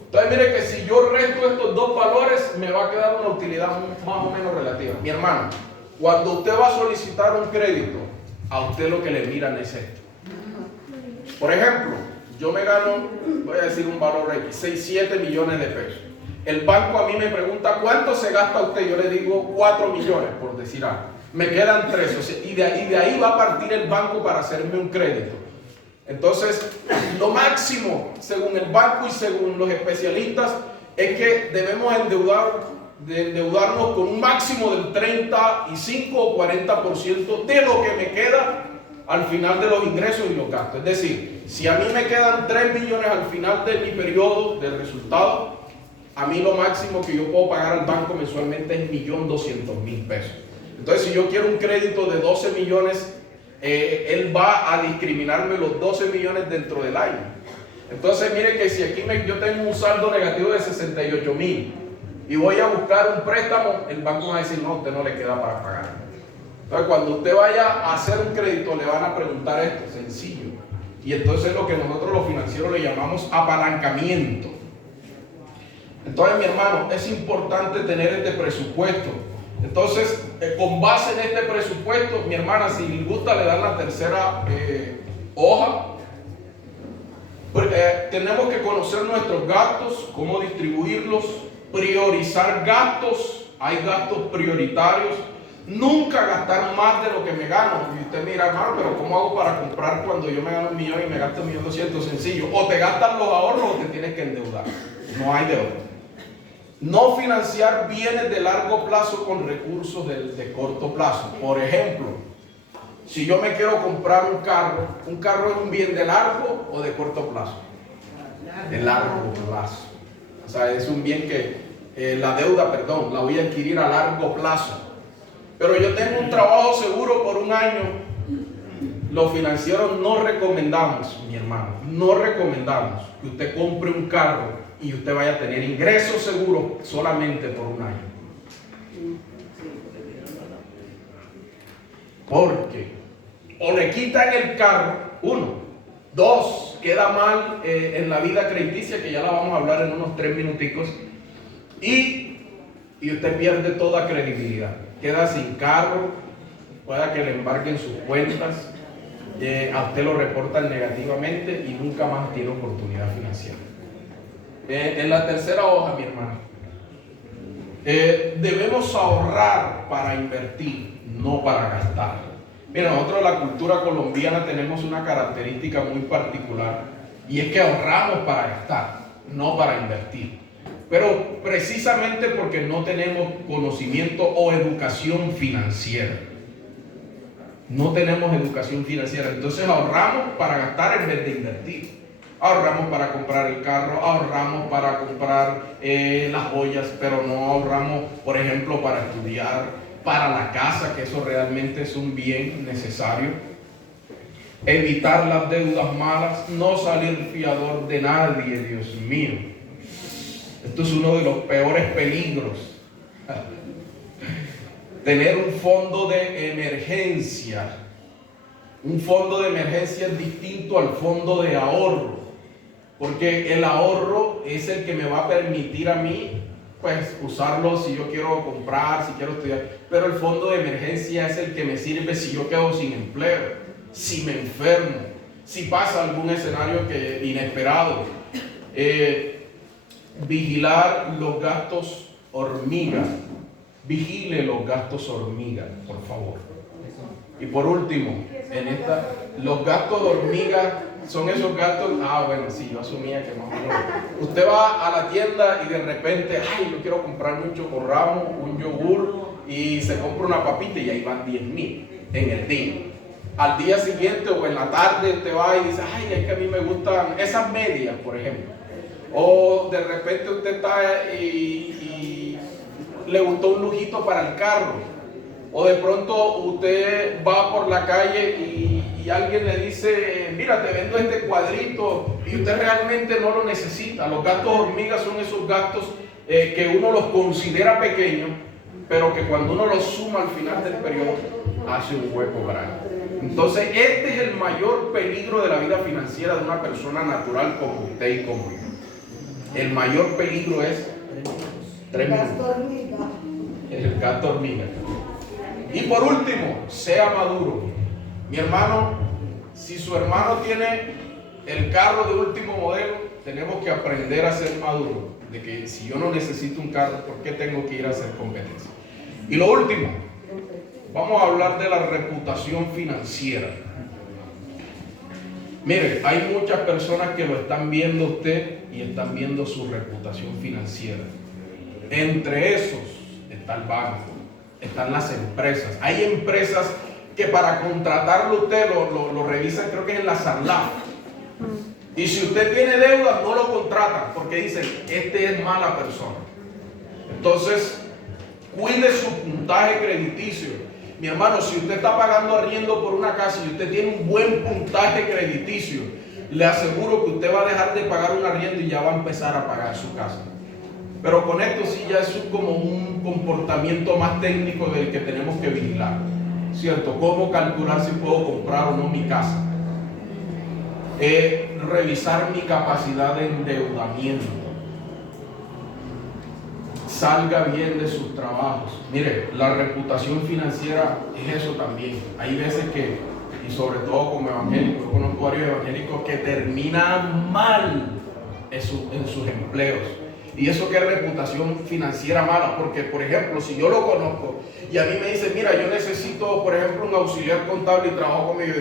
Entonces mire que si yo resto estos dos valores, me va a quedar una utilidad más o menos relativa. Mi hermano, cuando usted va a solicitar un crédito, a usted lo que le miran es esto. Por ejemplo, yo me gano, voy a decir un valor X, 6, 7 millones de pesos. El banco a mí me pregunta, ¿cuánto se gasta usted? Yo le digo 4 millones, por decir algo. Me quedan 3, o sea, y de ahí va a partir el banco para hacerme un crédito. Entonces, lo máximo, según el banco y según los especialistas, es que debemos endeudarnos con un máximo del 35 o 40% de lo que me queda al final de los ingresos y los gastos. Es decir, si a mí me quedan 3 millones al final de mi periodo de resultado, a mí lo máximo que yo puedo pagar al banco mensualmente es 1.200.000 pesos. Entonces, si yo quiero un crédito de 12 millones, él va a discriminarme los 12 millones dentro del año. Entonces, mire que si aquí yo tengo un saldo negativo de 68,000 y voy a buscar un préstamo, el banco va a decir, no, a usted no le queda para pagar. Entonces, cuando usted vaya a hacer un crédito, le van a preguntar esto, sencillo. Y entonces lo que nosotros los financieros le llamamos apalancamiento. Entonces, mi hermano, es importante tener este presupuesto. Entonces, con base en este presupuesto, mi hermana, si le gusta, le dan la tercera hoja. Tenemos que conocer nuestros gastos, cómo distribuirlos, priorizar gastos. Hay gastos prioritarios. Nunca gastar más de lo que me gano. Y usted mira, hermano, pero ¿cómo hago para comprar cuando yo me gano 1 millón y me gasto 1.200.000? Sencillo. O te gastan los ahorros o te tienes que endeudar. No hay de otro. No financiar bienes de largo plazo con recursos de corto plazo. Por ejemplo, si yo me quiero comprar un carro es un bien de largo o de corto plazo. De largo plazo. O sea, es un bien que la voy a adquirir a largo plazo. Pero yo tengo un trabajo seguro por 1 año. Los financieros no recomendamos, mi hermano, no recomendamos que usted compre un carro y usted vaya a tener ingresos seguros solamente por 1 año. Porque o le quitan el carro, 1, 2, queda mal en la vida crediticia, que ya la vamos a hablar en unos 3 minuticos, y usted pierde toda credibilidad, queda sin carro, pueda que le embarguen sus cuentas, a usted lo reportan negativamente y nunca más tiene oportunidad financiera. En la tercera hoja, mi hermano, debemos ahorrar para invertir, no para gastar. Mira, nosotros en la cultura colombiana tenemos una característica muy particular, y es que ahorramos para gastar, no para invertir. Pero precisamente porque no tenemos conocimiento o educación financiera. No tenemos educación financiera, entonces ahorramos para gastar en vez de invertir. Ahorramos para comprar el carro, ahorramos para comprar las joyas, pero no ahorramos, por ejemplo, para estudiar, para la casa, que eso realmente es un bien necesario. Evitar las deudas malas, no salir fiador de nadie, Dios mío. Esto es uno de los peores peligros. Tener un fondo de emergencia. Un fondo de emergencia es distinto al fondo de ahorro. porque el ahorro es el que me va a permitir a mí pues usarlo si yo quiero comprar, si quiero estudiar, pero el fondo de emergencia es el que me sirve si yo quedo sin empleo, si me enfermo, si pasa algún escenario inesperado. Vigilar los gastos hormiga. Vigile los gastos hormiga, por favor. Y por último, los gastos hormiga son esos gastos. Bueno, sí, yo asumía que más o menos. Usted va a la tienda y de repente, yo quiero comprarme un chocorramo, un yogur, y se compra una papita y ahí van 10,000 en el día. Al día siguiente o en la tarde usted va y dice, es que a mí me gustan esas medias, por ejemplo. O de repente usted está y le gustó un lujito para el carro. O de pronto usted va por la calle y alguien le dice, mira, te vendo este cuadrito, y usted realmente no lo necesita. Los gastos hormigas son esos gastos que uno los considera pequeños, pero que cuando uno los suma al final del periodo hace un hueco grande. Entonces este es el mayor peligro de la vida financiera de una persona natural como usted y como yo. El mayor peligro es el gasto hormiga. Y por último, sea maduro. Mi hermano, si su hermano tiene el carro de último modelo, tenemos que aprender a ser maduros. De que si yo no necesito un carro, ¿por qué tengo que ir a hacer competencia? Y lo último, vamos a hablar de la reputación financiera. Mire, hay muchas personas que lo están viendo a usted y están viendo su reputación financiera. Entre esos está el banco, están las empresas. Hay empresas que para contratarlo usted lo revisan, creo que es en la SANLAF. Y si usted tiene deuda, no lo contratan porque dicen, este es mala persona. Entonces, cuide su puntaje crediticio. Mi hermano, si usted está pagando arriendo por una casa y usted tiene un buen puntaje crediticio, le aseguro que usted va a dejar de pagar un arriendo y ya va a empezar a pagar su casa. Pero con esto sí ya es como un comportamiento más técnico del que tenemos que vigilar, ¿cierto? ¿Cómo calcular si puedo comprar o no mi casa? Revisar mi capacidad de endeudamiento. Salga bien de sus trabajos. Mire, la reputación financiera es eso también. Hay veces que, y sobre todo como evangélicos, yo conozco varios evangélicos que terminan mal en sus empleos. Y eso que es reputación financiera mala, porque por ejemplo, si yo lo conozco y a mí me dicen, mira, yo necesito por ejemplo un auxiliar contable y trabajo conmigo,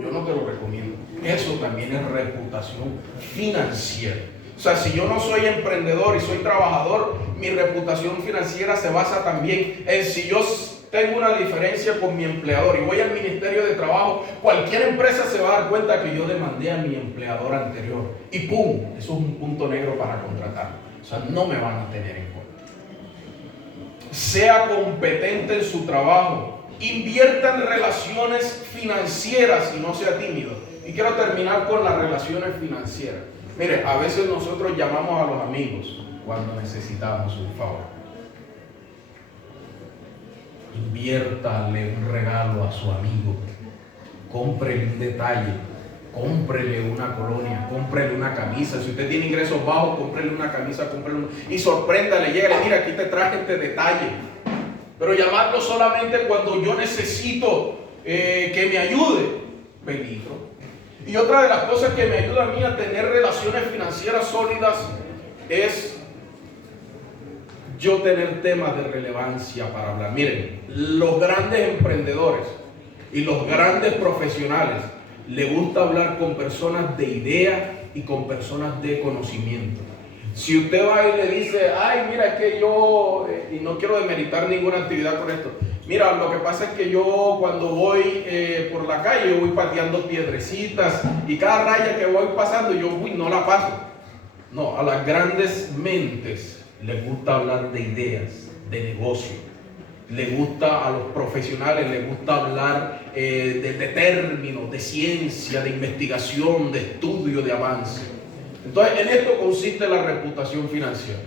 yo no te lo recomiendo. Eso también es reputación financiera. O sea, si yo no soy emprendedor y soy trabajador, mi reputación financiera se basa también en si yo tengo una diferencia con mi empleador y voy al Ministerio de Trabajo, cualquier empresa se va a dar cuenta que yo demandé a mi empleador anterior y ¡pum! Eso es un punto negro para contratar. O sea, no me van a tener en cuenta. Sea competente en su trabajo. Invierta en relaciones financieras y no sea tímido. Y quiero terminar con las relaciones financieras. Mire, a veces nosotros llamamos a los amigos cuando necesitamos un favor. Inviértale un regalo a su amigo. Cómprele un detalle. Cómprele una colonia. Cómprele una camisa. Si usted tiene ingresos bajos, cómprele una camisa. Y sorpréndale. Lléguele, mira, aquí te traje este detalle. Pero llamarlo solamente cuando yo necesito que me ayude. Peligro. Y otra de las cosas que me ayuda a mí a tener relaciones financieras sólidas es yo tener temas de relevancia para hablar. Miren, los grandes emprendedores y los grandes profesionales les gusta hablar con personas de idea y con personas de conocimiento. Si usted va y le dice, mira, es que yo, y no quiero demeritar ninguna actividad con esto, mira, lo que pasa es que yo cuando voy por la calle voy pateando piedrecitas y cada raya que voy pasando yo no la paso. No, a las grandes mentes les gusta hablar de ideas, de negocio. Les gusta a los profesionales, les gusta hablar de términos, de ciencia, de investigación, de estudio, de avance. Entonces, en esto consiste la reputación financiera.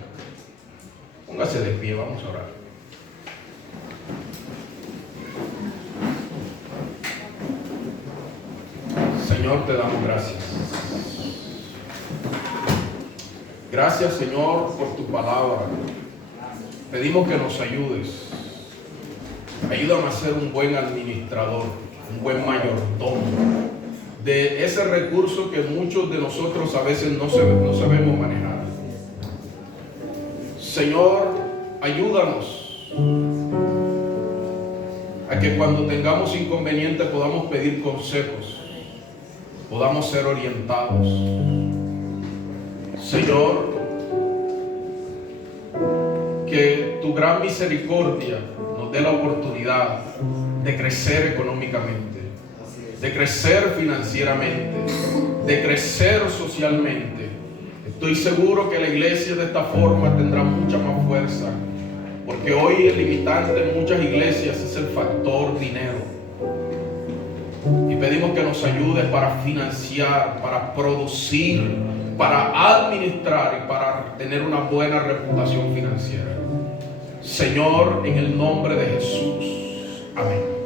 Póngase de pie, vamos a orar. Señor, te damos gracias. Gracias, Señor, por tu palabra. Pedimos que nos ayudes. Ayúdame a ser un buen administrador, un buen mayordomo de ese recurso que muchos de nosotros a veces no sabemos manejar. Señor, ayúdanos a que cuando tengamos inconvenientes podamos pedir consejos, podamos ser orientados. Señor, que tu gran misericordia nos dé la oportunidad de crecer económicamente, de crecer financieramente, de crecer socialmente. Estoy seguro que la iglesia de esta forma tendrá mucha más fuerza, porque hoy el limitante en muchas iglesias es el factor dinero. Y pedimos que nos ayudes para financiar, para producir, para administrar y para tener una buena reputación financiera. Señor, en el nombre de Jesús. Amén.